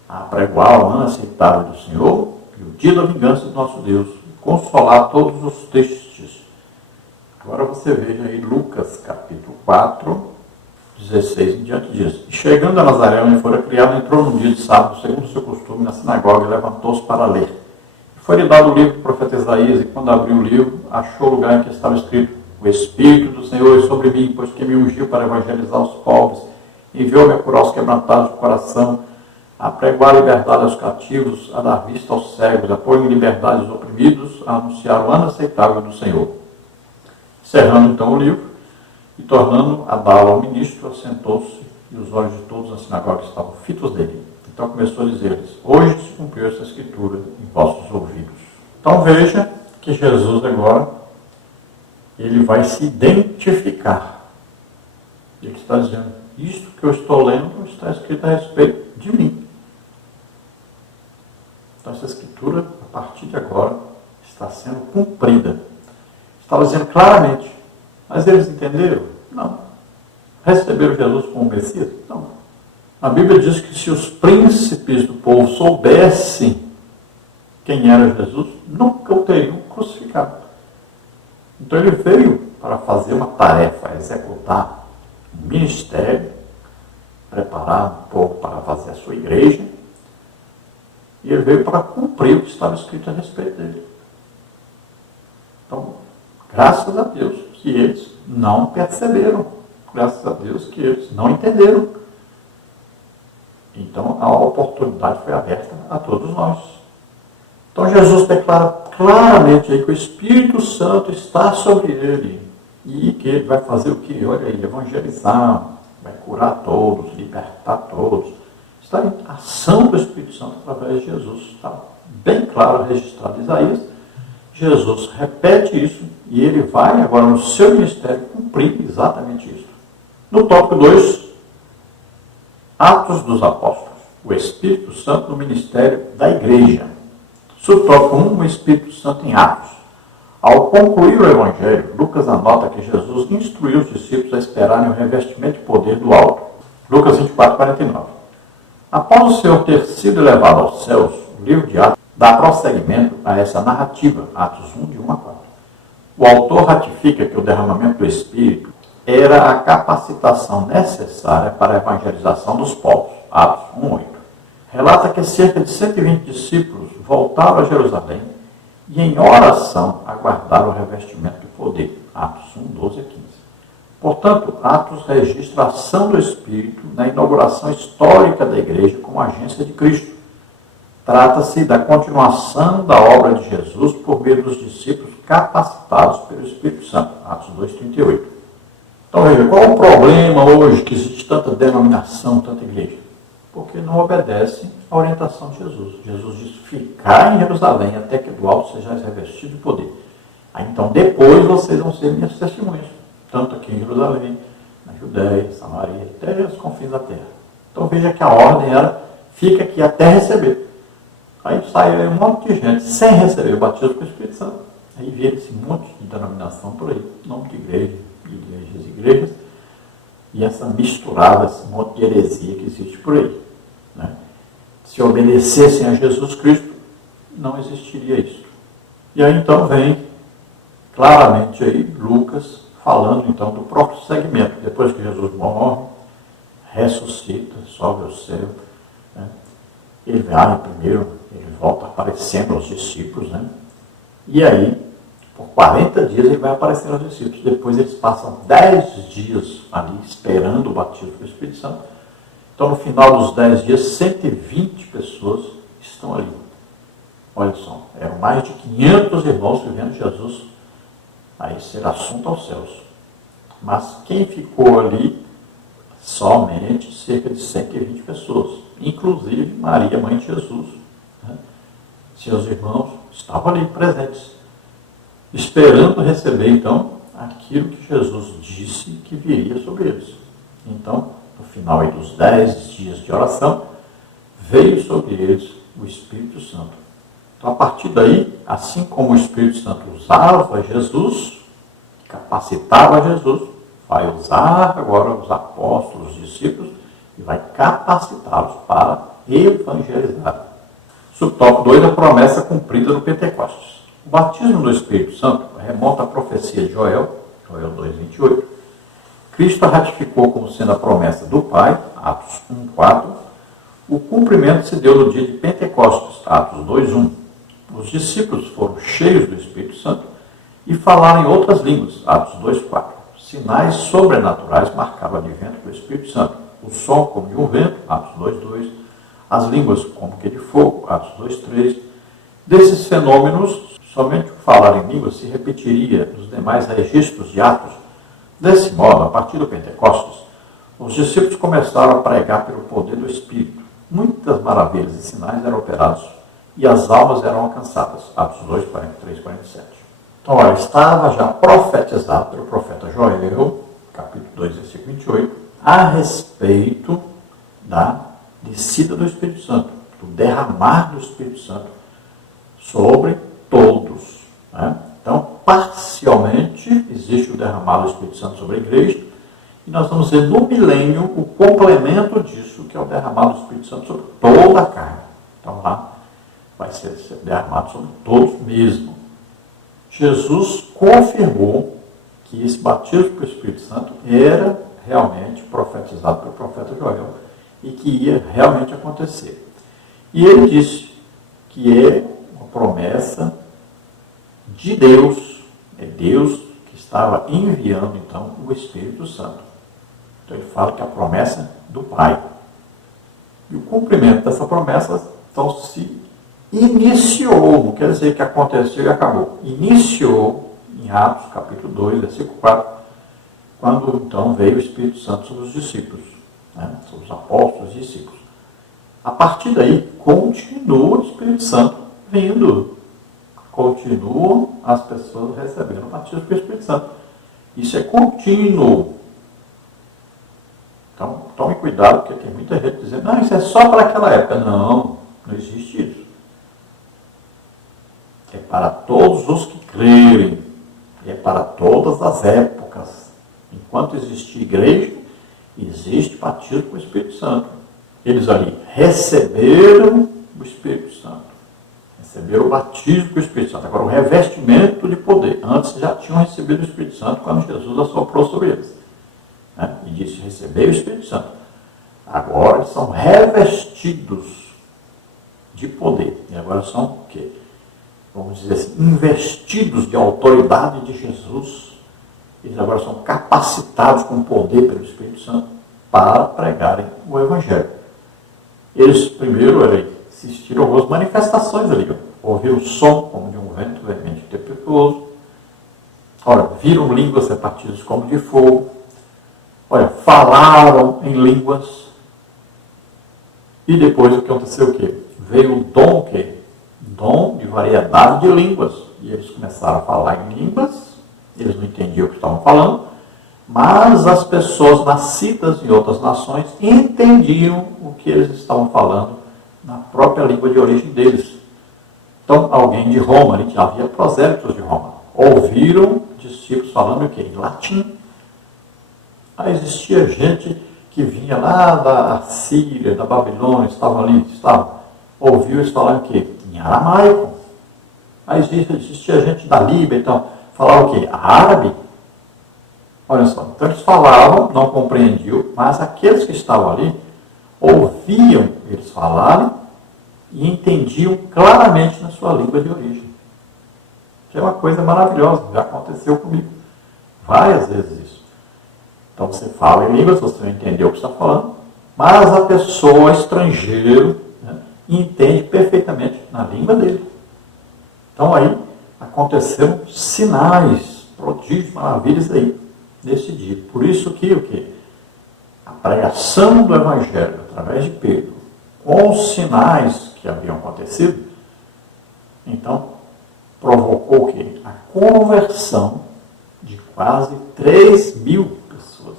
a pregoar o ano aceitável do Senhor e o dia da vingança do nosso Deus, e consolar todos os tristes. Agora você veja aí Lucas capítulo 4, 16 em diante disso. E chegando a Nazaré, onde fora criado, entrou num dia de sábado, segundo o seu costume, na sinagoga, e levantou-se para ler. E foi-lhe dado o livro do profeta Isaías, e quando abriu o livro, achou o lugar em que estava escrito: O Espírito do Senhor é sobre mim, pois que me ungiu para evangelizar os pobres, enviou-me a curar os quebrantados de coração, a pregoar a liberdade aos cativos, a dar vista aos cegos, a pôr em liberdade os oprimidos, a anunciar o ano aceitável do Senhor. Encerrando então o livro, e tornando a dá-lo ao ministro, assentou-se, e os olhos de todos na sinagoga estavam fitos nele. Então começou a dizer-lhes: Hoje se cumpriu essa escritura em vossos ouvidos. Então veja que Jesus agora, ele vai se identificar. Ele está dizendo: isto que eu estou lendo está escrito a respeito de mim. Então essa escritura, a partir de agora, está sendo cumprida. Estava dizendo claramente. Mas eles entenderam? Não. Receberam Jesus como Messias? Não. A Bíblia diz que se os príncipes do povo soubessem quem era Jesus, nunca o teriam crucificado. Então ele veio para fazer uma tarefa, executar um ministério, preparar o povo para fazer a sua igreja, e ele veio para cumprir o que estava escrito a respeito dele. Então, graças a Deus que eles não perceberam, graças a Deus que eles não entenderam. Então a oportunidade foi aberta a todos nós. Então Jesus declara claramente aí que o Espírito Santo está sobre ele e que ele vai fazer o que? Olha aí, evangelizar, vai curar todos, libertar todos. Está em ação do Espírito Santo através de Jesus. Está bem claro registrado em Isaías. Jesus repete isso e ele vai agora no seu ministério cumprir exatamente isso. No tópico 2, Atos dos Apóstolos, o Espírito Santo no ministério da igreja. Subtópico 1, o Espírito Santo em Atos. Ao concluir o Evangelho, Lucas anota que Jesus instruiu os discípulos a esperarem o revestimento de poder do alto. Lucas 24, 49. Após o Senhor ter sido elevado aos céus, o livro de Atos dá prosseguimento a essa narrativa, Atos 1, de 1 a 4. O autor ratifica que o derramamento do Espírito era a capacitação necessária para a evangelização dos povos, Atos 1, 8. Relata que cerca de 120 discípulos voltaram a Jerusalém e em oração aguardaram o revestimento de poder, Atos 1, 12 a 15. Portanto, Atos registra a ação do Espírito na inauguração histórica da igreja como agência de Cristo. Trata-se da continuação da obra de Jesus por meio dos discípulos capacitados pelo Espírito Santo. Atos 2,38. Então veja, qual é o problema hoje que existe tanta denominação, tanta igreja? Porque não obedece à orientação de Jesus. Jesus disse: ficar em Jerusalém até que do alto sejais revestido de poder. Aí então depois vocês vão ser minhas testemunhas, tanto aqui em Jerusalém, na Judéia, Samaria, até os confins da terra. Então veja que a ordem era: fica aqui até receber. Aí sai um monte de gente sem receber o batismo com o Espírito Santo. Aí vira esse monte de denominação por aí, nome de igreja, igrejas, e essa misturada, esse monte de heresia que existe por aí. Né? Se obedecessem a Jesus Cristo, não existiria isso. E aí então vem claramente aí Lucas falando então do próprio segmento. Depois que Jesus morre, ressuscita, sobe ao céu, né? Ele vai primeiro, ele volta aparecendo aos discípulos, né? E aí, por 40 dias ele vai aparecendo aos discípulos. Depois eles passam 10 dias ali esperando o batismo do Espírito Santo. Então, no final dos 10 dias, 120 pessoas estão ali. Olha só, eram mais de 500 irmãos vivendo Jesus aí ser assunto aos céus. Mas quem ficou ali? Somente cerca de 120 pessoas, inclusive Maria, mãe de Jesus. Né? Seus irmãos estavam ali presentes, esperando receber, então, aquilo que Jesus disse que viria sobre eles. Então, no final aí dos 10 dias de oração, veio sobre eles o Espírito Santo. Então, a partir daí, assim como o Espírito Santo usava Jesus, capacitava Jesus, vai usar agora os apóstolos, os discípulos, e vai capacitá-los para evangelizar. Subtópico 2, a promessa cumprida no Pentecostes. O batismo do Espírito Santo remonta à profecia de Joel 2:28. Cristo a ratificou como sendo a promessa do Pai, Atos 1:4. O cumprimento se deu no dia de Pentecostes, Atos 2:1. Os discípulos foram cheios do Espírito Santo e falaram em outras línguas, Atos 2:4. Sinais sobrenaturais marcavam o advento do Espírito Santo. O som como de um vento, Atos 2:2. As línguas como que de fogo, Atos 2:3. Desses fenômenos, somente o falar em línguas se repetiria nos demais registros de Atos. Desse modo, a partir do Pentecostes, os discípulos começaram a pregar pelo poder do Espírito. Muitas maravilhas e sinais eram operados e as almas eram alcançadas. Atos 2:43-47. Então, olha, estava já profetizado pelo profeta Joel, capítulo 2, versículo 28, a respeito da descida do Espírito Santo, do derramar do Espírito Santo sobre todos. Né? Então, parcialmente, existe o derramar do Espírito Santo sobre a igreja, e nós vamos ver no milênio o complemento disso, que é o derramar do Espírito Santo sobre toda a carne. Então, lá vai ser derramado sobre todos mesmo. Jesus confirmou que esse batismo com o Espírito Santo era realmente profetizado pelo profeta Joel e que ia realmente acontecer. E ele disse que é uma promessa de Deus, é Deus que estava enviando então o Espírito Santo. Então ele fala que é a promessa do Pai. E o cumprimento dessa promessa então se iniciou, não quer dizer que aconteceu e acabou. Iniciou em Atos, capítulo 2, versículo 4, quando então veio o Espírito Santo sobre os discípulos, né? Sobre os apóstolos e discípulos. A partir daí, continua o Espírito Santo vindo. Continuam as pessoas recebendo o batismo do Espírito Santo. Isso é contínuo. Então, tome cuidado, porque tem muita gente dizendo, não, isso é só para aquela época. Não, não existe isso. É para todos os que crerem. É para todas as épocas. Enquanto existir igreja, existe batismo com o Espírito Santo. Eles ali receberam o Espírito Santo. Receberam o batismo com o Espírito Santo. Agora, o revestimento de poder. Antes já tinham recebido o Espírito Santo quando Jesus assoprou sobre eles. Né? E disse, receber o Espírito Santo. Agora eles são revestidos de poder. E agora são o quê? Vamos dizer assim, investidos de autoridade de Jesus. Eles agora são capacitados com poder pelo Espírito Santo para pregarem o Evangelho. Eles primeiro assistiram algumas manifestações ali. Ouviram o som como de um vento veemente e tempestuoso. Olha, viram línguas repartidas como de fogo. Olha, falaram em línguas. E depois o que aconteceu? O quê? Veio o dom, o quê? Dom de variedade de línguas. E eles começaram a falar em línguas. Eles não entendiam o que estavam falando. Mas as pessoas nascidas em outras nações entendiam o que eles estavam falando na própria língua de origem deles. Então, alguém de Roma, ali, já havia prosélitos de Roma, ouviram discípulos falando o quê? Em latim. Aí existia gente que vinha lá da Síria, da Babilônia, estavam ali, ouviu eles falarem o quê? Em aramaico. Aí existia gente da Líbia, então, falava o quê? Árabe. Olha só, então eles falavam, não compreendiam, mas aqueles que estavam ali ouviam eles falarem e entendiam claramente na sua língua de origem. Que é uma coisa maravilhosa, já aconteceu comigo várias vezes isso. Então você fala em línguas, você não entendeu o que está falando, mas a pessoa, estrangeiro, né, entende perfeitamente na língua dele. Então aí aconteceram sinais, prodígios, maravilhas aí, nesse dia. Por isso que o quê? A pregação do Evangelho, através de Pedro, com os sinais que haviam acontecido, então, provocou o quê? A conversão de quase 3.000 pessoas.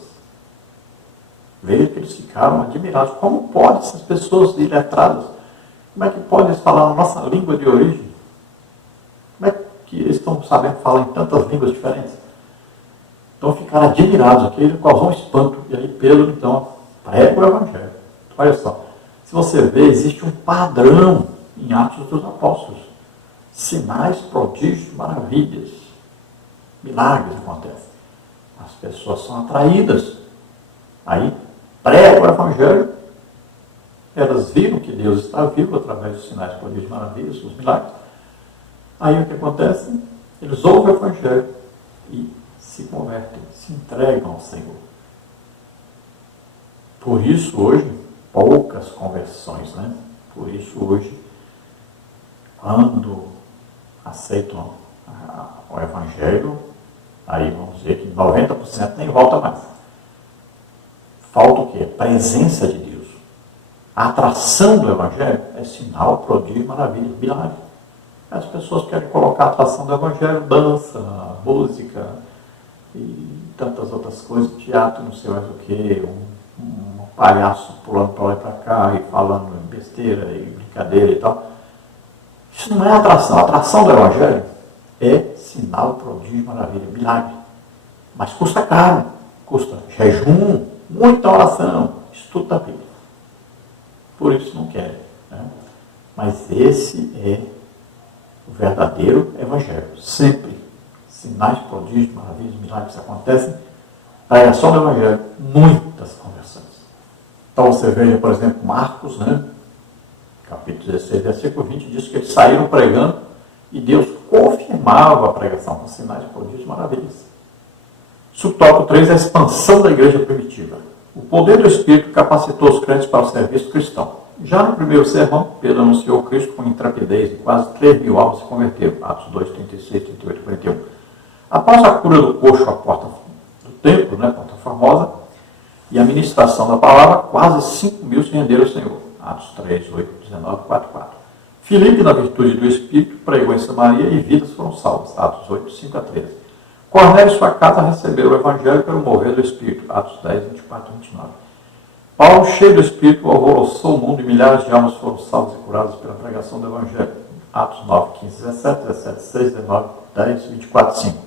Veja que eles ficaram admirados. Como pode essas pessoas iletradas, como é que podem falar a nossa língua de origem? Como é que eles estão sabendo falar em tantas línguas diferentes? Então ficaram admirados, aquilo causou um espanto. E aí Pedro, então, prega o Evangelho. Olha só, se você vê, existe um padrão em Atos dos Apóstolos. Sinais, prodígios, maravilhas, milagres acontecem. As pessoas são atraídas. Aí prega o Evangelho. Elas viram que Deus está vivo através dos sinais, prodígios, maravilhas, os milagres. Aí o que acontece? Eles ouvem o Evangelho e se convertem, se entregam ao Senhor. Por isso hoje, poucas conversões, né? Por isso hoje, quando aceitam o Evangelho, aí vamos dizer que 90% nem volta mais. Falta o quê? A presença de Deus. A atração do Evangelho é sinal, prodígio, maravilha, milagre. As pessoas querem colocar a atração do Evangelho, dança, música e tantas outras coisas, teatro, não sei mais o que, um palhaço pulando para lá e para cá e falando besteira e brincadeira e tal. Isso não é atração. A atração do Evangelho é sinal, prodígio, maravilha, milagre. Mas custa caro, custa jejum, muita oração, estudo da Bíblia. Por isso não querem. Né? Mas esse é o verdadeiro Evangelho. Sempre sinais, prodígios, maravilhas, milagres acontecem. Pregação do Evangelho, muitas conversões. Então você veja, por exemplo, Marcos, né? Capítulo 16, versículo 20, diz que eles saíram pregando e Deus confirmava a pregação com sinais, prodígios, maravilhas. Subtópico 3 é a expansão da igreja primitiva. O poder do Espírito capacitou os crentes para o serviço cristão. Já no primeiro sermão, Pedro anunciou Cristo com intrepidez e quase 3.000 almas se converteram. Atos 2, 36, 38, 41. Após a cura do coxo à porta do templo, né, porta famosa, e a ministração da palavra, quase 5.000 se renderam ao Senhor. Atos 3, 8, 19, 4, 4. Filipe, na virtude do Espírito, pregou em Samaria e vidas foram salvas. Atos 8, 5 a 13. Cornélio e sua casa receberam o Evangelho pelo mover do Espírito. Atos 10, 24 e 29. Paulo, cheio do Espírito, alvoroçou o mundo e milhares de almas foram salvas e curadas pela pregação do Evangelho. Atos 9, 15, 17, 17, 6, 19, 10, 24, 5.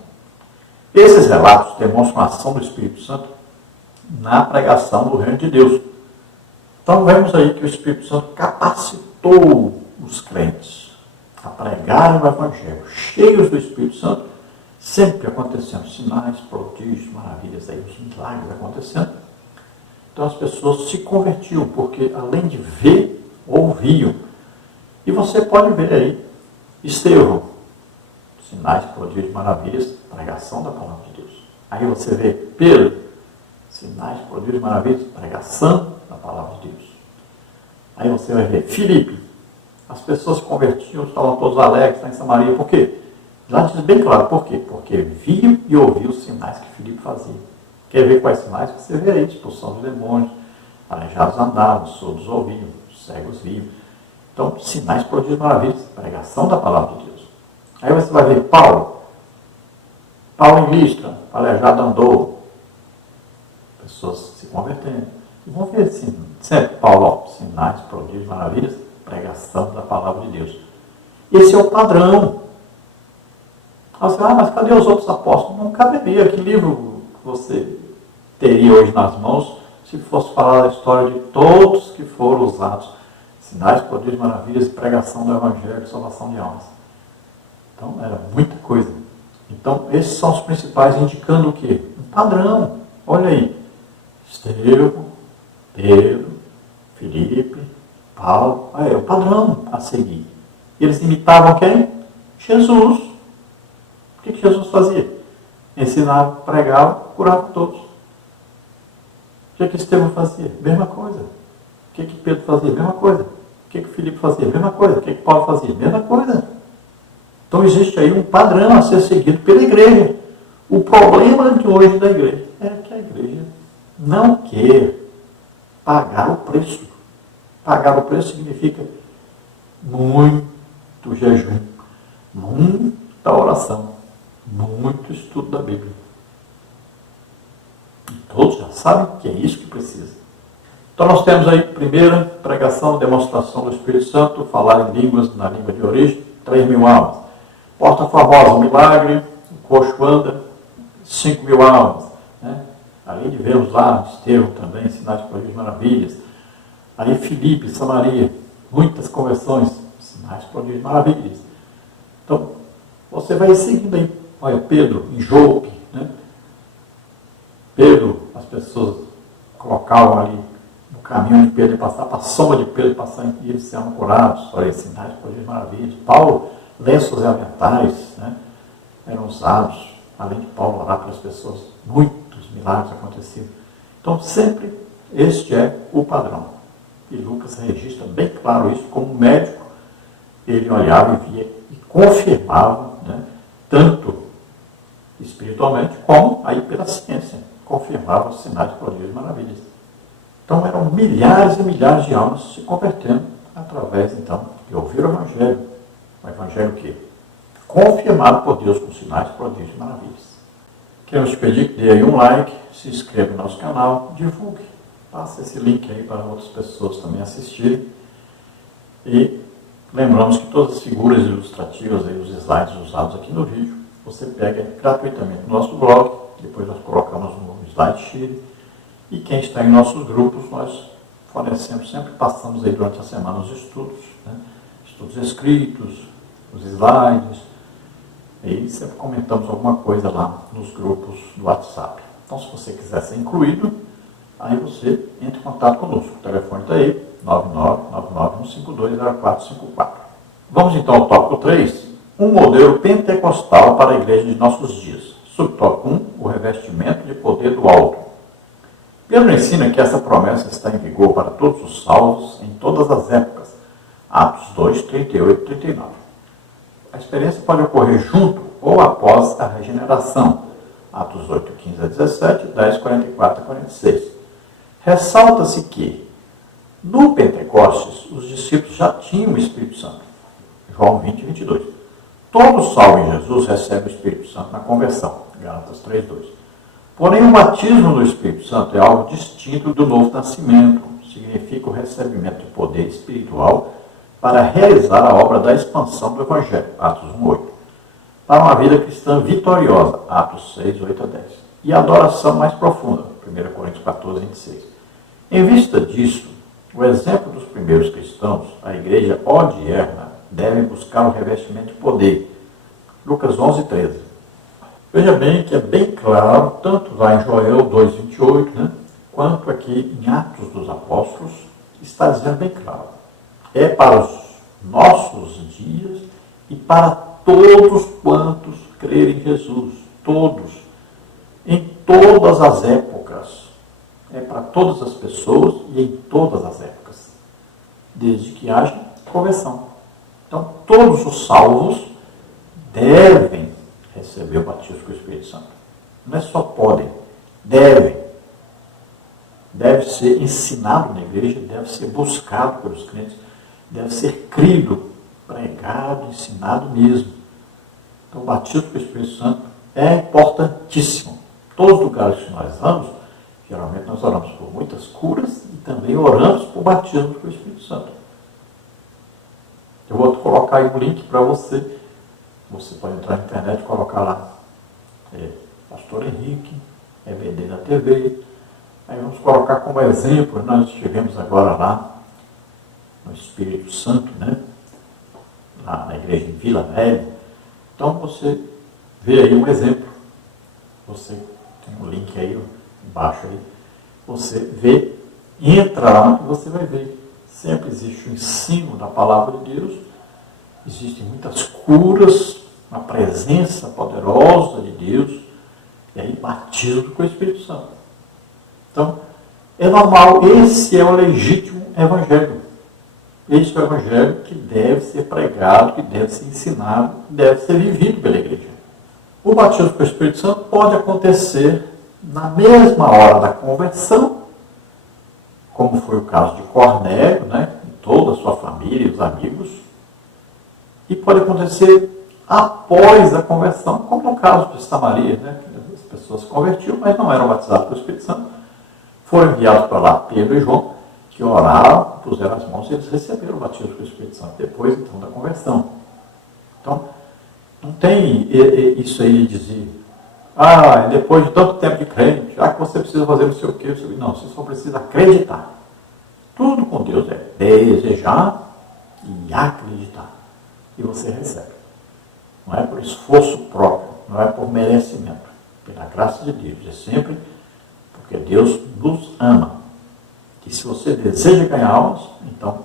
Esses relatos demonstram a ação do Espírito Santo na pregação do reino de Deus. Então vemos aí que o Espírito Santo capacitou os crentes a pregarem o Evangelho, cheios do Espírito Santo, sempre acontecendo sinais, prodígios, maravilhas, aí, os milagres acontecendo. Então as pessoas se convertiam, porque além de ver, ouviam. E você pode ver aí, Estevão, sinais, prodígios, maravilhas, pregação da palavra de Deus. Aí você vê Pedro, sinais, prodígios, maravilhas, pregação da palavra de Deus. Aí você vai ver Filipe, as pessoas se convertiam, estavam todos alegres lá em Samaria. Por quê? Lá diz bem claro, por quê? Porque viam e ouviam os sinais que Filipe fazia. Quer ver quais sinais? Você vê aí, expulsão de demônios, aleijados andavam, surdos ouviam, cegos viam. Então, sinais, prodígios, maravilhas, pregação da palavra de Deus. Aí você vai ver Paulo em Listra, aleijado andou, pessoas se convertendo. E vão ver assim, sempre Paulo, sinais, prodígios, maravilhas, pregação da palavra de Deus. Esse é o padrão. Você vai, mas cadê os outros apóstolos? Não caberia. Que livro você teria hoje nas mãos se fosse falar da história de todos que foram usados? Sinais, prodígios, maravilhas e pregação do Evangelho, salvação de almas. Então, era muita coisa. Então, esses são os principais, indicando o quê? Um padrão. Olha aí, Estevão, Pedro, Filipe, Paulo, é o padrão a seguir. Eles imitavam quem? Jesus. O que Jesus fazia? Ensinava, pregava, curava todos. O que Estevão fazia? Mesma coisa. O que Pedro fazia? Mesma coisa. O que Filipe fazia? Mesma coisa. O que Paulo fazia? Mesma coisa. Então existe aí um padrão a ser seguido pela igreja. O problema de hoje da igreja é que a igreja não quer pagar o preço. Pagar o preço significa muito jejum, muita oração, muito estudo da Bíblia. E todos já sabem que é isso que precisa. Então nós temos aí, primeira pregação, demonstração do Espírito Santo, falar em línguas, na língua de origem, 3.000 almas. Porta Formosa, milagre, o coxo anda, 5.000 almas. Né? Além de vermos lá, Estevão também, sinais de prodígios e maravilhas. Aí Filipe, Samaria, muitas conversões, sinais de prodígios e maravilhas. Então, você vai seguindo aí. Olha, Pedro, em Jope, né? Pedro, as pessoas colocavam ali no caminho de Pedro passar, para a sombra de Pedro passar e eles serão curados. Olha, sinais de prodígios e maravilhas. Paulo, lenços e aventais, né? Eram usados, além de Paulo orar pelas pessoas, muitos milagres aconteciam. Então, sempre este é o padrão. E Lucas registra bem claro isso, como médico, ele olhava e via e confirmava, né, tanto espiritualmente como aí pela ciência, confirmava os sinais de prodígios e maravilhas. Então eram milhares e milhares de almas se convertendo através, então, de ouvir o Evangelho. O Evangelho o quê? Confirmado por Deus com sinais, prodígios e maravilhas. Queremos te pedir que dê aí um like, se inscreva no nosso canal, divulgue. Passa esse link aí para outras pessoas também assistirem. E lembramos que todas as figuras ilustrativas, aí, os slides usados aqui no vídeo, você pega gratuitamente no nosso blog, depois nós colocamos no SlideShare. E quem está em nossos grupos, nós fornecemos, sempre passamos aí durante a semana os estudos, né? Estudos escritos, os slides, e sempre comentamos alguma coisa lá nos grupos do WhatsApp. Então, se você quiser ser incluído, aí você entra em contato conosco. O telefone está aí, 99951520454. Vamos então ao tópico 3, um modelo pentecostal para a igreja de nossos dias. Subtópico 1, o revestimento de poder do alto. Pedro ensina que essa promessa está em vigor para todos os salvos em todas as épocas. Atos 2, 38 e 39. A experiência pode ocorrer junto ou após a regeneração. Atos 8, 15 a 17, 10, 44 a 46. Ressalta-se que, no Pentecostes, os discípulos já tinham o Espírito Santo. João 20, 22. Todo salvo em Jesus recebe o Espírito Santo na conversão. Gálatas 3, 2. Porém, o batismo no Espírito Santo é algo distinto do novo nascimento. Significa o recebimento de poder espiritual para realizar a obra da expansão do Evangelho. Atos 1, 8. Para uma vida cristã vitoriosa. Atos 6, 8 a 10. E a adoração mais profunda. 1 Coríntios 14, 26. Em vista disso, o exemplo dos primeiros cristãos, a igreja odierna, deve buscar o revestimento de poder. Lucas 11, 13. Veja bem que é bem claro, tanto lá em Joel 2, 28, né, quanto aqui em Atos dos Apóstolos, está dizendo bem claro. É para os nossos dias e para todos quantos crerem em Jesus. Todos. Em todas as épocas. É para todas as pessoas e em todas as épocas. Desde que haja conversão. Então, todos os salvos devem receber o batismo com o Espírito Santo. Não é só podem, devem. Deve ser ensinado na igreja, deve ser buscado pelos crentes, deve ser crido, pregado, ensinado mesmo. Então, o batismo com o Espírito Santo é importantíssimo. Todos os lugares que nós vamos, geralmente nós oramos por muitas curas e também oramos por batismo com o Espírito Santo. Eu vou colocar aí um link para você. Você pode entrar na internet e colocar lá. Pastor Henrique, EBD na TV. Aí vamos colocar como exemplo, nós estivemos agora lá no Espírito Santo, né? Lá na igreja em Vila Velha. Então você vê aí um exemplo. Você tem um link aí embaixo aí, você vê, entra lá e você vai ver. Sempre existe o ensino da palavra de Deus, existem muitas curas, uma presença poderosa de Deus, e aí batismo com o Espírito Santo. Então, é normal, esse é o legítimo evangelho. Este é o evangelho que deve ser pregado, que deve ser ensinado, que deve ser vivido pela igreja. O batismo com o Espírito Santo pode acontecer na mesma hora da conversão, como foi o caso de Cornélio, né, com toda a sua família e os amigos, e pode acontecer após a conversão, como no caso de Samaria, né, que as pessoas se convertiam, mas não eram batizadas pelo Espírito Santo. Foram enviados para lá Pedro e João, que oraram, puseram as mãos e eles receberam o batismo com o Espírito Santo, depois então da conversão. Então, não tem isso aí de dizer, depois de tanto tempo de crente, já que você precisa fazer não sei o quê, não, você só precisa acreditar. Tudo com Deus é desejar e acreditar. E você recebe. Não é por esforço próprio, não é por merecimento, pela graça de Deus. É sempre porque Deus nos ama. E se você deseja ganhar almas, então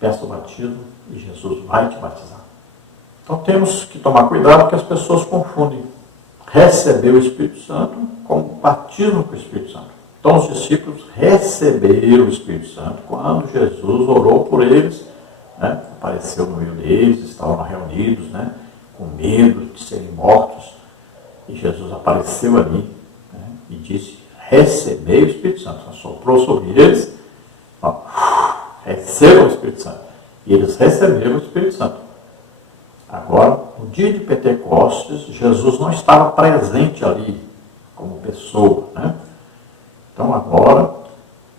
peça o batismo e Jesus vai te batizar. Então temos que tomar cuidado porque as pessoas confundem receber o Espírito Santo com o batismo com o Espírito Santo. Então os discípulos receberam o Espírito Santo quando Jesus orou por eles, né? Apareceu no meio deles, estavam reunidos, né? Com medo de serem mortos. E Jesus apareceu ali, né? E disse, recebei o Espírito Santo. Soprou sobre eles, recebam o Espírito Santo. E eles receberam o Espírito Santo. Agora, no dia de Pentecostes, Jesus não estava presente ali como pessoa, né? Então agora,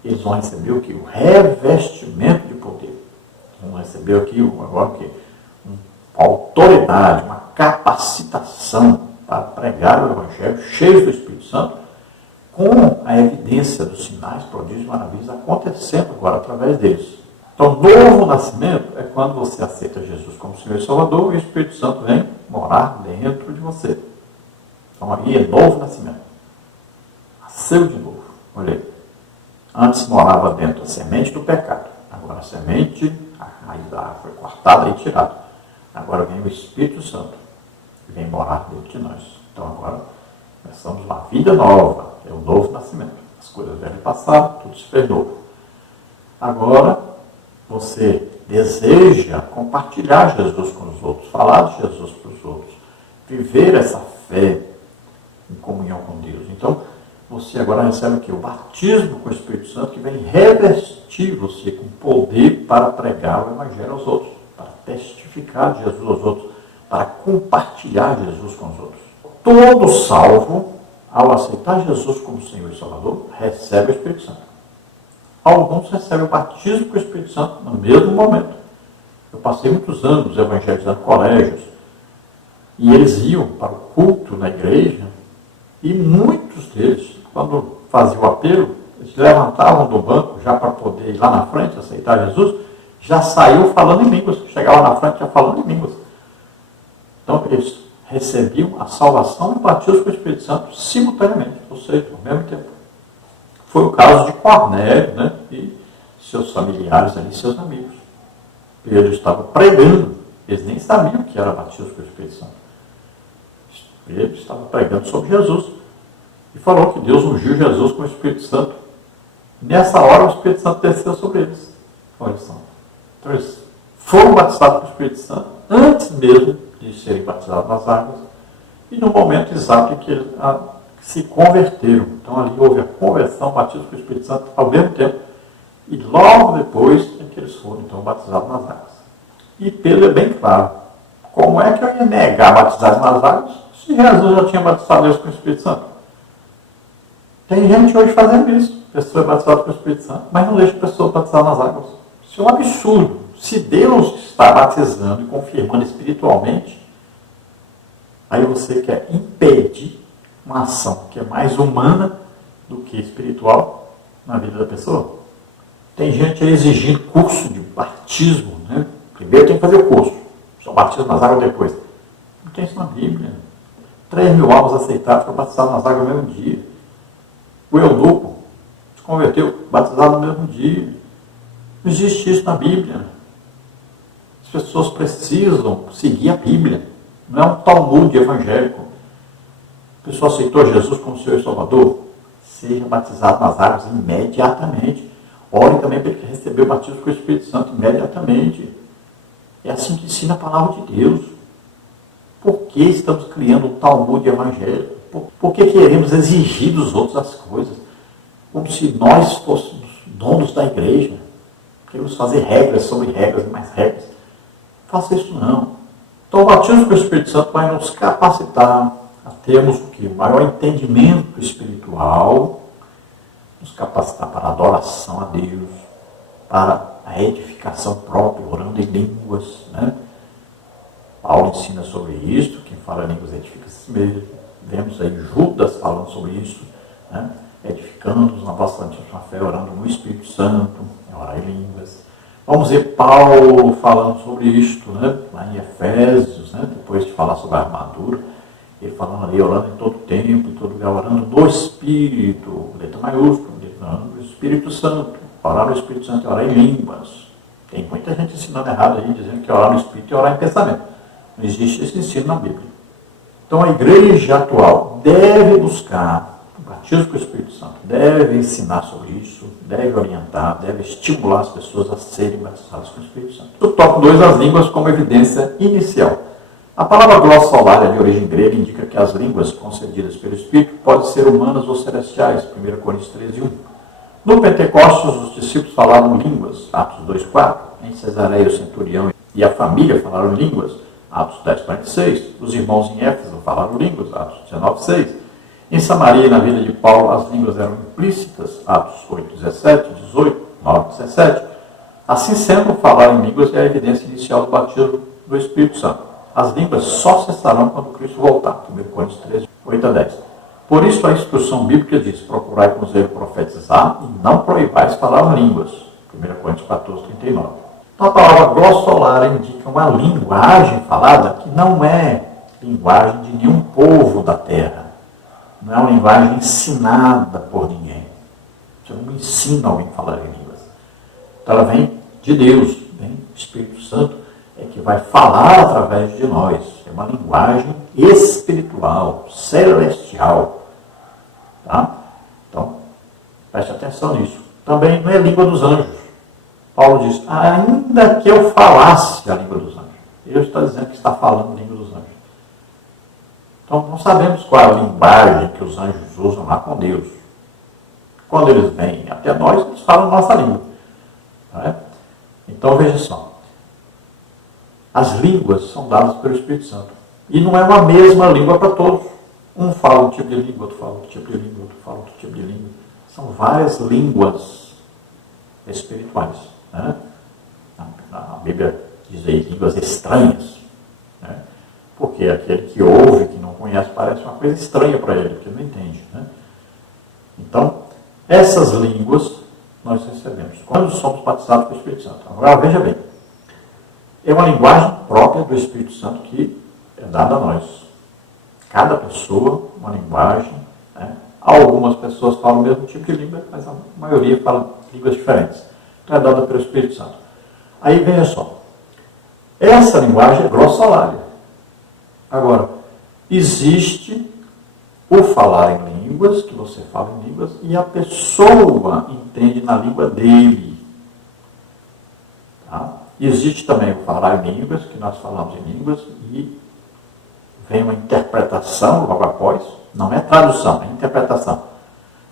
eles vão receber o que? O revestimento de poder. Vão receber aqui agora o que? Uma autoridade, uma capacitação para pregar o Evangelho, cheios do Espírito Santo, com a evidência dos sinais, prodígios e maravilhas acontecendo agora através deles. Então, novo nascimento é quando você aceita Jesus como Senhor e Salvador e o Espírito Santo vem morar dentro de você. Então, aí é novo nascimento. Nasceu de novo. Olha aí. Antes morava dentro a semente do pecado. Agora a semente, a raiz da árvore foi cortada e tirada. Agora vem o Espírito Santo e vem morar dentro de nós. Então, agora começamos uma vida nova. É o novo nascimento. As coisas velhas passaram, tudo se fez novo. Agora, você deseja compartilhar Jesus com os outros, falar de Jesus para os outros, viver essa fé em comunhão com Deus. Então, você agora recebe o quê? O batismo com o Espírito Santo, que vem revestir você com poder para pregar o Evangelho aos outros, para testificar de Jesus aos outros, para compartilhar Jesus com os outros. Todo salvo, ao aceitar Jesus como Senhor e Salvador, recebe o Espírito Santo. Alguns recebem o batismo com o Espírito Santo no mesmo momento. Eu passei muitos anos evangelizando colégios, e eles iam para o culto na igreja, e muitos deles, quando faziam o apelo, eles levantavam do banco já para poder ir lá na frente, aceitar Jesus, já saiu falando em línguas, chegava na frente já falando em línguas. Então eles recebiam a salvação e o batismo com o Espírito Santo simultaneamente, ou seja, ao mesmo tempo. Foi o caso de Cornélio, né, e seus familiares ali, seus amigos. Pedro estava pregando, eles nem sabiam que era batismo com o Espírito Santo. Pedro estava pregando sobre Jesus e falou que Deus ungiu Jesus com o Espírito Santo. Nessa hora o Espírito Santo desceu sobre eles. Olha só. Então eles foram batizados com o Espírito Santo antes mesmo de serem batizados nas águas e no momento exato em que eles se converteram. Então ali houve a conversão, batismo com o Espírito Santo ao mesmo tempo e logo depois em que eles foram então batizados nas águas. E Pedro é bem claro. Como é que eu ia negar batizar nas águas se Jesus já tinha batizado eles com o Espírito Santo? Tem gente hoje fazendo isso. A pessoa é batizada com o Espírito Santo, mas não deixa a pessoa batizar nas águas. Isso é um absurdo. Se Deus está batizando e confirmando espiritualmente, aí você quer impedir uma ação que é mais humana do que espiritual na vida da pessoa. Tem gente aí exigindo curso de batismo, né? Primeiro tem que fazer o curso, só batismo nas águas depois. Não tem isso na Bíblia. 3.000 almas aceitadas para batizar nas águas no mesmo dia. O eunuco se converteu, batizado no mesmo dia. Não existe isso na Bíblia. As pessoas precisam seguir a Bíblia. Não é um Talmud evangélico. A pessoa aceitou Jesus como Senhor e Salvador, seja batizado nas águas imediatamente. Ore também para ele receber o batismo com o Espírito Santo imediatamente. É assim que ensina a palavra de Deus. Por que estamos criando um Talmud evangélico? Por que queremos exigir dos outros as coisas? Como se nós fôssemos donos da igreja. Queremos fazer regras sobre regras e mais regras. Não faça isso não. Então o batismo com o Espírito Santo vai nos capacitar a termos o que? Maior entendimento espiritual, nos capacitar para a adoração a Deus, para a edificação própria, orando em línguas. Né? Paulo ensina sobre isso, quem fala línguas edifica a si mesmo. Vemos aí Judas falando sobre isso, né? Edificando-nos na vossa santíssima fé, orando no Espírito Santo, orar em línguas. Vamos ver Paulo falando sobre isto, né? Lá em Efésios, né? Depois de falar sobre a armadura, ele falando ali, orando em todo tempo, em todo lugar, orando no Espírito, letra maiúscula, orando no Espírito Santo. Orar no Espírito Santo e orar em línguas. Tem muita gente ensinando errado aí, dizendo que orar no Espírito e orar em pensamento. Não existe esse ensino na Bíblia. Então a igreja atual deve buscar o batismo com o Espírito Santo, deve ensinar sobre isso, deve orientar, deve estimular as pessoas a serem batizadas com o Espírito Santo. O tópico 2, as línguas como evidência inicial. A palavra glossolalia de origem grega indica que as línguas concedidas pelo Espírito podem ser humanas ou celestiais, 1 Coríntios 13:1. No Pentecostes, os discípulos falaram línguas, Atos 2:4. Em Cesareia, o centurião e a família falaram línguas, Atos 10:46. Os irmãos em Éfeso falaram línguas, Atos 19:6. Em Samaria e na vida de Paulo, as línguas eram implícitas, Atos 8:17, 18, 9:17. Assim sendo, falar em línguas é a evidência inicial do batismo do Espírito Santo. As línguas só cessarão quando Cristo voltar, 1 Coríntios 13, 8-10. Por isso a instrução bíblica diz, procurai com zelo profetizar e não proibais falar línguas, 1 Coríntios 14:39. Então a palavra glossolalia indica uma linguagem falada que não é linguagem de nenhum povo da terra. Não é uma linguagem ensinada por ninguém. Você não ensina alguém a falar em línguas. Então ela vem de Deus, vem do Espírito Santo, é que vai falar através de nós. É uma linguagem espiritual, celestial. Tá? Então, preste atenção nisso. Também não é língua dos anjos. Paulo diz, ainda que eu falasse a língua dos anjos. Ele está dizendo que está falando a língua dos anjos. Então, não sabemos qual é a linguagem que os anjos usam lá com Deus. Quando eles vêm até nós, eles falam a nossa língua. Não é? Então, veja só. As línguas são dadas pelo Espírito Santo. E não é uma mesma língua para todos. Um fala um tipo de língua, outro fala outro tipo de língua, outro fala outro tipo de língua. São várias línguas espirituais. Né? A Bíblia diz aí línguas estranhas. Né? Porque aquele que ouve, que não conhece, parece uma coisa estranha para ele, porque ele não entende. Né? Então, essas línguas nós recebemos quando somos batizados com o Espírito Santo. Agora, veja bem. É uma linguagem própria do Espírito Santo que é dada a nós. Cada pessoa, uma linguagem. Né? Algumas pessoas falam o mesmo tipo de língua, mas a maioria fala línguas diferentes. Então é dada pelo Espírito Santo. Aí veja só. Essa linguagem é glossolalia. Agora, existe o falar em línguas, que você fala em línguas, e a pessoa entende na língua dele. Tá? Existe também o falar em línguas, que nós falamos em línguas, e vem uma interpretação logo após. Não é tradução, é interpretação.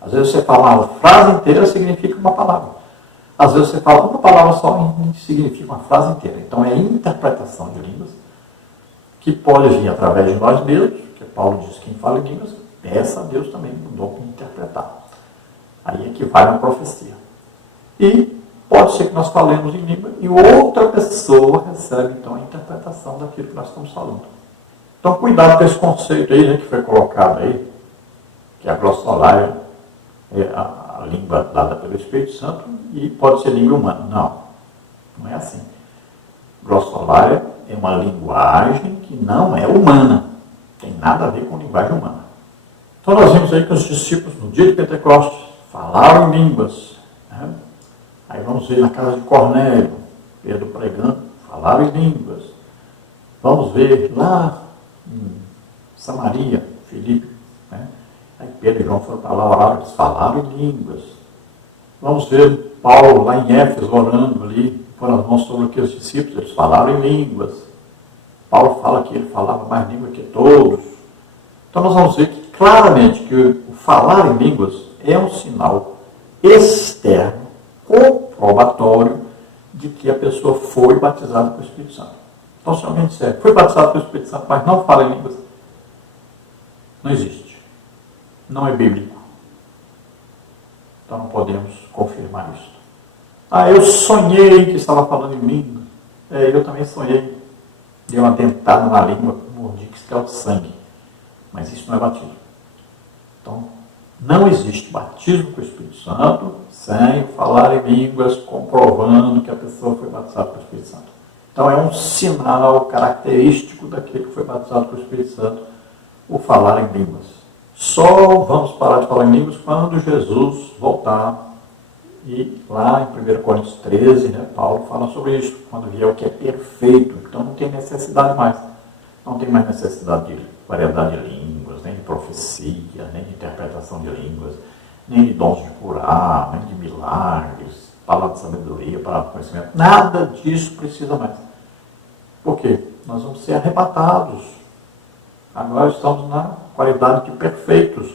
Às vezes você fala uma frase inteira, significa uma palavra. Às vezes você fala uma palavra só e significa uma frase inteira. Então é interpretação de línguas, que pode vir através de nós mesmos, que Paulo diz que quem fala em línguas, peça a Deus também o dom de interpretar. Aí é que vai na profecia. E pode ser que nós falemos em língua e outra pessoa recebe, então, a interpretação daquilo que nós estamos falando. Então, cuidado com esse conceito aí, né, que foi colocado aí, que a glossolalia é a língua dada pelo Espírito Santo e pode ser língua humana. Não, não é assim. Glossolalia é uma linguagem que não é humana. Tem nada a ver com linguagem humana. Então nós vimos aí que os discípulos no dia de Pentecostes falaram em línguas. Né? Aí vamos ver na casa de Cornélio, Pedro pregando, falaram em línguas. Vamos ver lá em Samaria, Filipe, né? Aí Pedro e João foram para lá orar, eles falaram em línguas. Vamos ver Paulo lá em Éfeso orando ali, foram as mãos sobre os discípulos, eles falaram em línguas. Paulo fala que ele falava mais língua que todos. Então nós vamos ver que claramente que o falar em línguas é um sinal externo, comprobatório, de que a pessoa foi batizada com o Espírito Santo. Então se alguém disser, foi batizado com o Espírito Santo, mas não fala em línguas, não existe. Não é bíblico. Então não podemos confirmar isso. Ah, eu sonhei que estava falando em língua. Eu também sonhei. Dei uma dentada na língua, mordi que isso é o sangue. Mas isso não é batismo. Então, não existe batismo com o Espírito Santo sem falar em línguas, comprovando que a pessoa foi batizada com o Espírito Santo. Então, é um sinal característico daquele que foi batizado com o Espírito Santo, o falar em línguas. Só vamos parar de falar em línguas quando Jesus voltar. E lá em 1 Coríntios 13, né, Paulo fala sobre isso, quando vier o que é perfeito. Então não tem necessidade mais. Não tem mais necessidade de variedade de línguas, nem de profecia, nem de interpretação de línguas, nem de dons de curar, nem de milagres, palavra de sabedoria, palavra de conhecimento. Nada disso precisa mais. Por quê? Nós vamos ser arrebatados. Agora estamos na qualidade de perfeitos.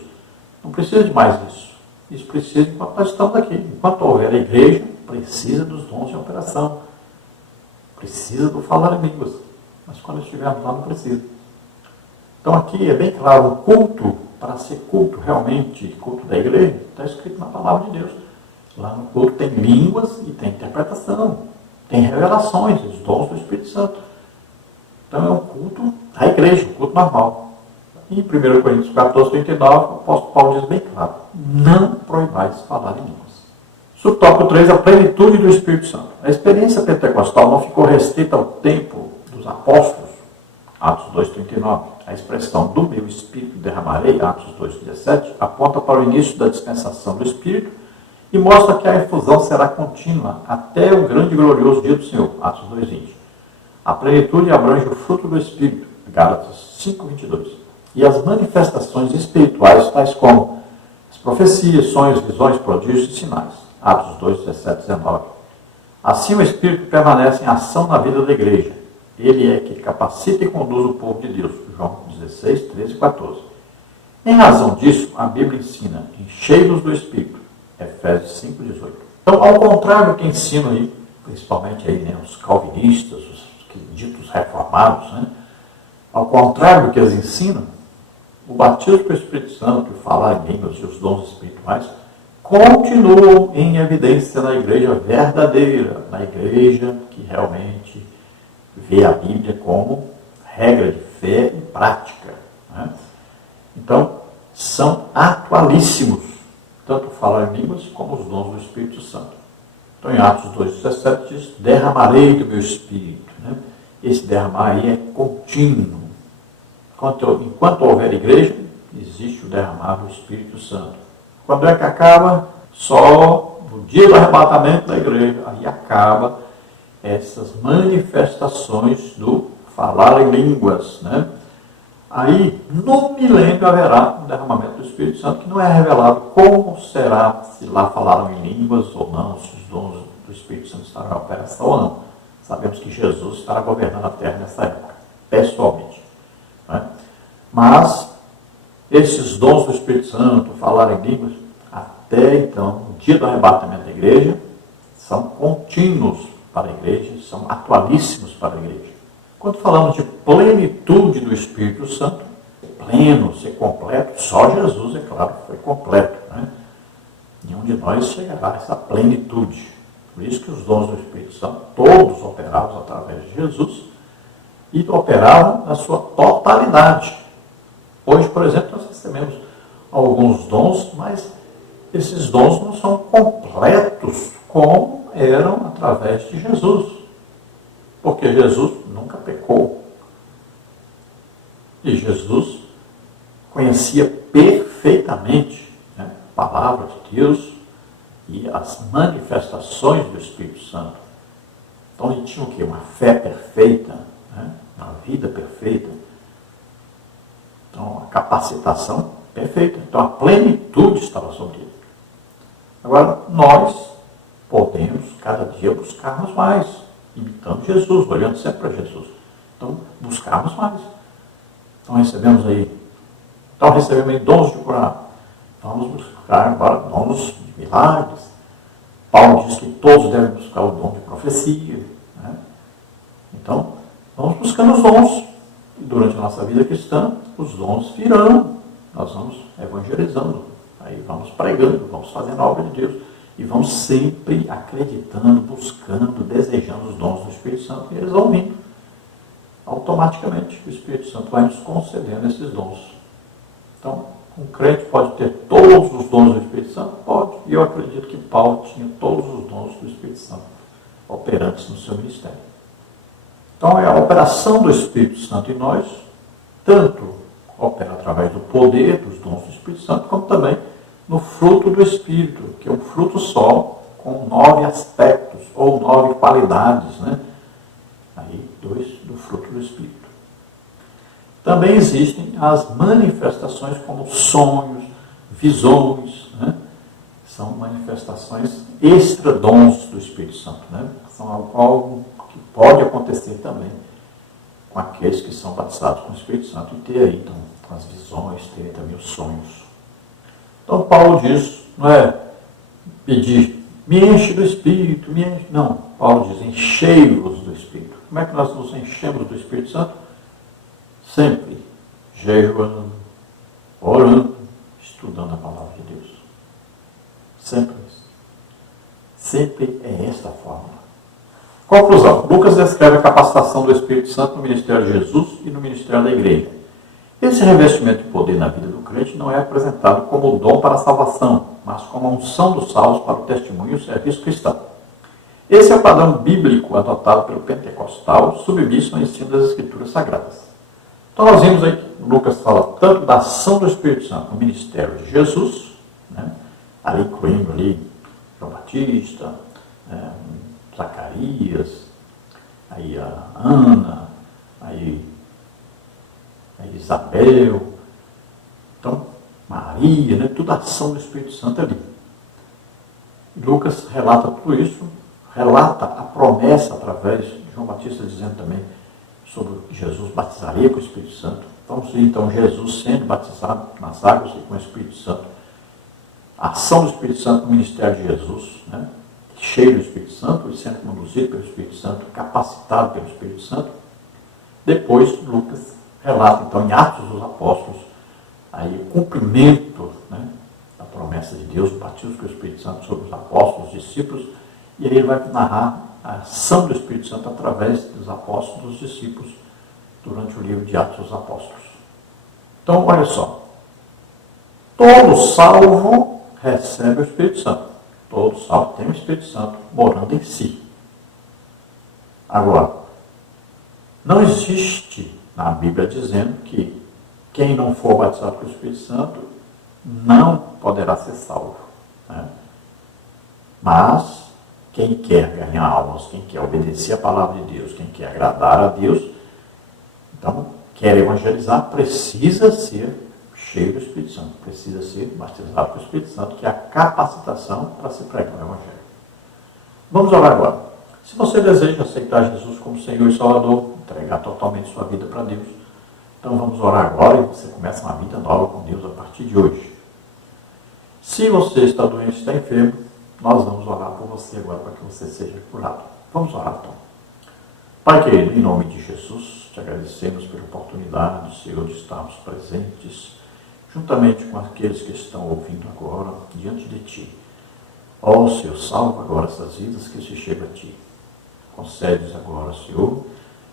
Não precisa de mais isso. Isso precisa enquanto nós estamos aqui. Enquanto houver a igreja, precisa dos dons de operação. Precisa do falar em línguas. Mas quando estivermos lá, não precisa. Então aqui é bem claro, o culto, para ser culto realmente, culto da igreja, está escrito na palavra de Deus. Lá no culto tem línguas e tem interpretação. Tem revelações, os dons do Espírito Santo. Então é um culto da igreja, um culto normal. Em 1 Coríntios 14, 39, o apóstolo Paulo diz bem claro, não proibais falar em línguas. Subtópico 3, a plenitude do Espírito Santo. A experiência pentecostal não ficou restrita ao tempo dos apóstolos, Atos 2,39. A expressão do meu Espírito derramarei, Atos 2,17, aponta para o início da dispensação do Espírito e mostra que a efusão será contínua até o grande e glorioso dia do Senhor, Atos 2,20. A plenitude abrange o fruto do Espírito, Gálatas 5,22. E as manifestações espirituais, tais como as profecias, sonhos, visões, prodígios e sinais. Atos 2, 17, 19. Assim o Espírito permanece em ação na vida da igreja. Ele é que capacita e conduz o povo de Deus. João 16, 13 e 14. Em razão disso, a Bíblia ensina, enchei-vos do Espírito. Efésios 5, 18. Então, ao contrário do que ensinam aí, principalmente aí, né, os calvinistas, os ditos reformados, né, ao contrário do que eles ensinam, o batismo com o Espírito Santo, o falar em línguas e os dons espirituais continuam em evidência na igreja verdadeira, na igreja que realmente vê a Bíblia como regra de fé e prática. Né? Então, são atualíssimos, tanto o falar em línguas como os dons do Espírito Santo. Então, em Atos 2,17 diz, derramarei do meu Espírito. Né? Esse derramar aí é contínuo. Enquanto houver igreja, existe o derramar do Espírito Santo. Quando é que acaba? Só no dia do arrebatamento da igreja. Aí acaba essas manifestações do falar em línguas. Né? Aí, no milênio, haverá um derramamento do Espírito Santo, que não é revelado como será, se lá falaram em línguas ou não, se os dons do Espírito Santo estarão em operação ou não. Sabemos que Jesus estará governando a terra nessa época, pessoalmente. Né? Mas esses dons do Espírito Santo, falar em línguas, até então, no dia do arrebatamento da igreja, são contínuos para a igreja, são atualíssimos para a igreja. Quando falamos de plenitude do Espírito Santo, pleno, ser completo, só Jesus, é claro, foi completo. Né? Nenhum de nós chegará a essa plenitude. Por isso que os dons do Espírito Santo, todos operados através de Jesus, e operavam na sua totalidade. Hoje, por exemplo, nós recebemos alguns dons, mas esses dons não são completos como eram através de Jesus. Porque Jesus nunca pecou. E Jesus conhecia perfeitamente perfeitamente, né, a palavra de Deus e as manifestações do Espírito Santo. Então ele tinha o quê? Uma fé perfeita, né, uma vida perfeita. Então a capacitação perfeita. Então a plenitude estava sobre ele. Agora nós podemos cada dia buscarmos mais, imitando Jesus, olhando sempre para Jesus. Então buscarmos mais. Então recebemos aí dons de curar. Vamos buscar agora dons de milagres. Paulo diz que todos devem buscar o dom de profecia. Né? Então, vamos buscando os dons. E durante a nossa vida cristã, os dons virão. Nós vamos evangelizando. Aí vamos pregando, vamos fazendo a obra de Deus. E vamos sempre acreditando, buscando, desejando os dons do Espírito Santo. E eles vão vindo. Automaticamente, o Espírito Santo vai nos concedendo esses dons. Então, um crente pode ter todos os dons do Espírito Santo? Pode. E eu acredito que Paulo tinha todos os dons do Espírito Santo operantes no seu ministério. Então, é a operação do Espírito Santo em nós, tanto opera através do poder dos dons do Espírito Santo, como também no fruto do Espírito, que é um fruto só, com 9 aspectos, ou 9 qualidades, né? Aí, do fruto do Espírito. Também existem as manifestações como sonhos, visões, né? São manifestações extra-dons do Espírito Santo, né? São algo que pode acontecer também com aqueles que são batizados com o Espírito Santo e ter aí, então, as visões, ter também os sonhos. Então, Paulo diz, não é pedir, me enche do Espírito, me enche. Não, Paulo diz, enchei-vos do Espírito. Como é que nós nos enchemos do Espírito Santo? Sempre jejuando, orando, estudando a palavra de Deus. Sempre isso. Sempre é esta a fórmula. Conclusão. Lucas descreve a capacitação do Espírito Santo no ministério de Jesus e no ministério da igreja. Esse revestimento de poder na vida do crente não é apresentado como dom para a salvação, mas como a unção dos salvos para o testemunho e o serviço cristão. Esse é o padrão bíblico adotado pelo pentecostal, submisso ao ensino das Escrituras Sagradas. Então nós vimos aí que Lucas fala tanto da ação do Espírito Santo no ministério de Jesus, né, ali incluindo ali João Batista, Zacarias, aí a Ana, aí a Isabel, então Maria, né, toda a ação do Espírito Santo ali. Lucas relata tudo isso, relata a promessa através de João Batista dizendo também sobre que Jesus batizaria com o Espírito Santo. Vamos ver então Jesus sendo batizado nas águas e com o Espírito Santo. A ação do Espírito Santo no ministério de Jesus, né? Cheio do Espírito Santo e sendo conduzido pelo Espírito Santo, capacitado pelo Espírito Santo. Depois, Lucas relata então em Atos dos Apóstolos aí o cumprimento, né, da promessa de Deus, o batismo com o Espírito Santo sobre os apóstolos, os discípulos, e aí ele vai narrar a ação do Espírito Santo através dos apóstolos e dos discípulos durante o livro de Atos dos Apóstolos. Então, olha só. Todo salvo recebe o Espírito Santo. Todo salvo tem o Espírito Santo morando em si. Agora, não existe na Bíblia dizendo que quem não for batizado com o Espírito Santo não poderá ser salvo. Né? Mas quem quer ganhar almas, quem quer obedecer a palavra de Deus, quem quer agradar a Deus, então, quer evangelizar, precisa ser cheio do Espírito Santo, precisa ser batizado com o Espírito Santo, que é a capacitação para se pregar o Evangelho. Vamos orar agora. Se você deseja aceitar Jesus como Senhor e Salvador, entregar totalmente sua vida para Deus, então vamos orar agora e você começa uma vida nova com Deus a partir de hoje. Se você está doente, está enfermo, nós vamos orar por você agora para que você seja curado. Vamos orar então. Pai querido, em nome de Jesus, te agradecemos pela oportunidade, Senhor, de estarmos presentes, juntamente com aqueles que estão ouvindo agora, diante de Ti. Ó Senhor, salva agora essas vidas que se chegam a Ti. Concede-nos agora, Senhor,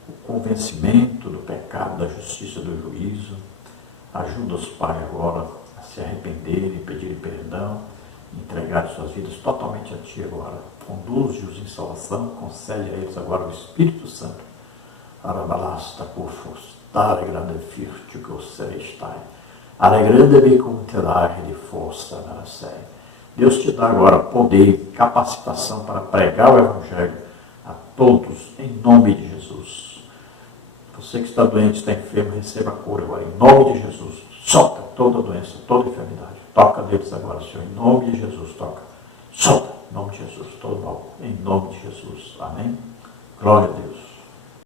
o convencimento do pecado, da justiça, do juízo. Ajuda-os, Pai, agora a se arrependerem, pedirem perdão, entregar suas vidas totalmente a Ti agora. Conduz-os em salvação, concede a eles agora o Espírito Santo. Arabalasta por forçar e grandefir-te que o céu está. alegrando-me com muita de força na série. Deus te dá agora poder, capacitação para pregar o Evangelho a todos, em nome de Jesus. Você que está doente, está enfermo, receba a cura agora, em nome de Jesus. Solta toda doença, toda enfermidade. Toca deles agora, Senhor, em nome de Jesus. Toca. Solta, em nome de Jesus, todo mal, em nome de Jesus. Amém? Glória a Deus.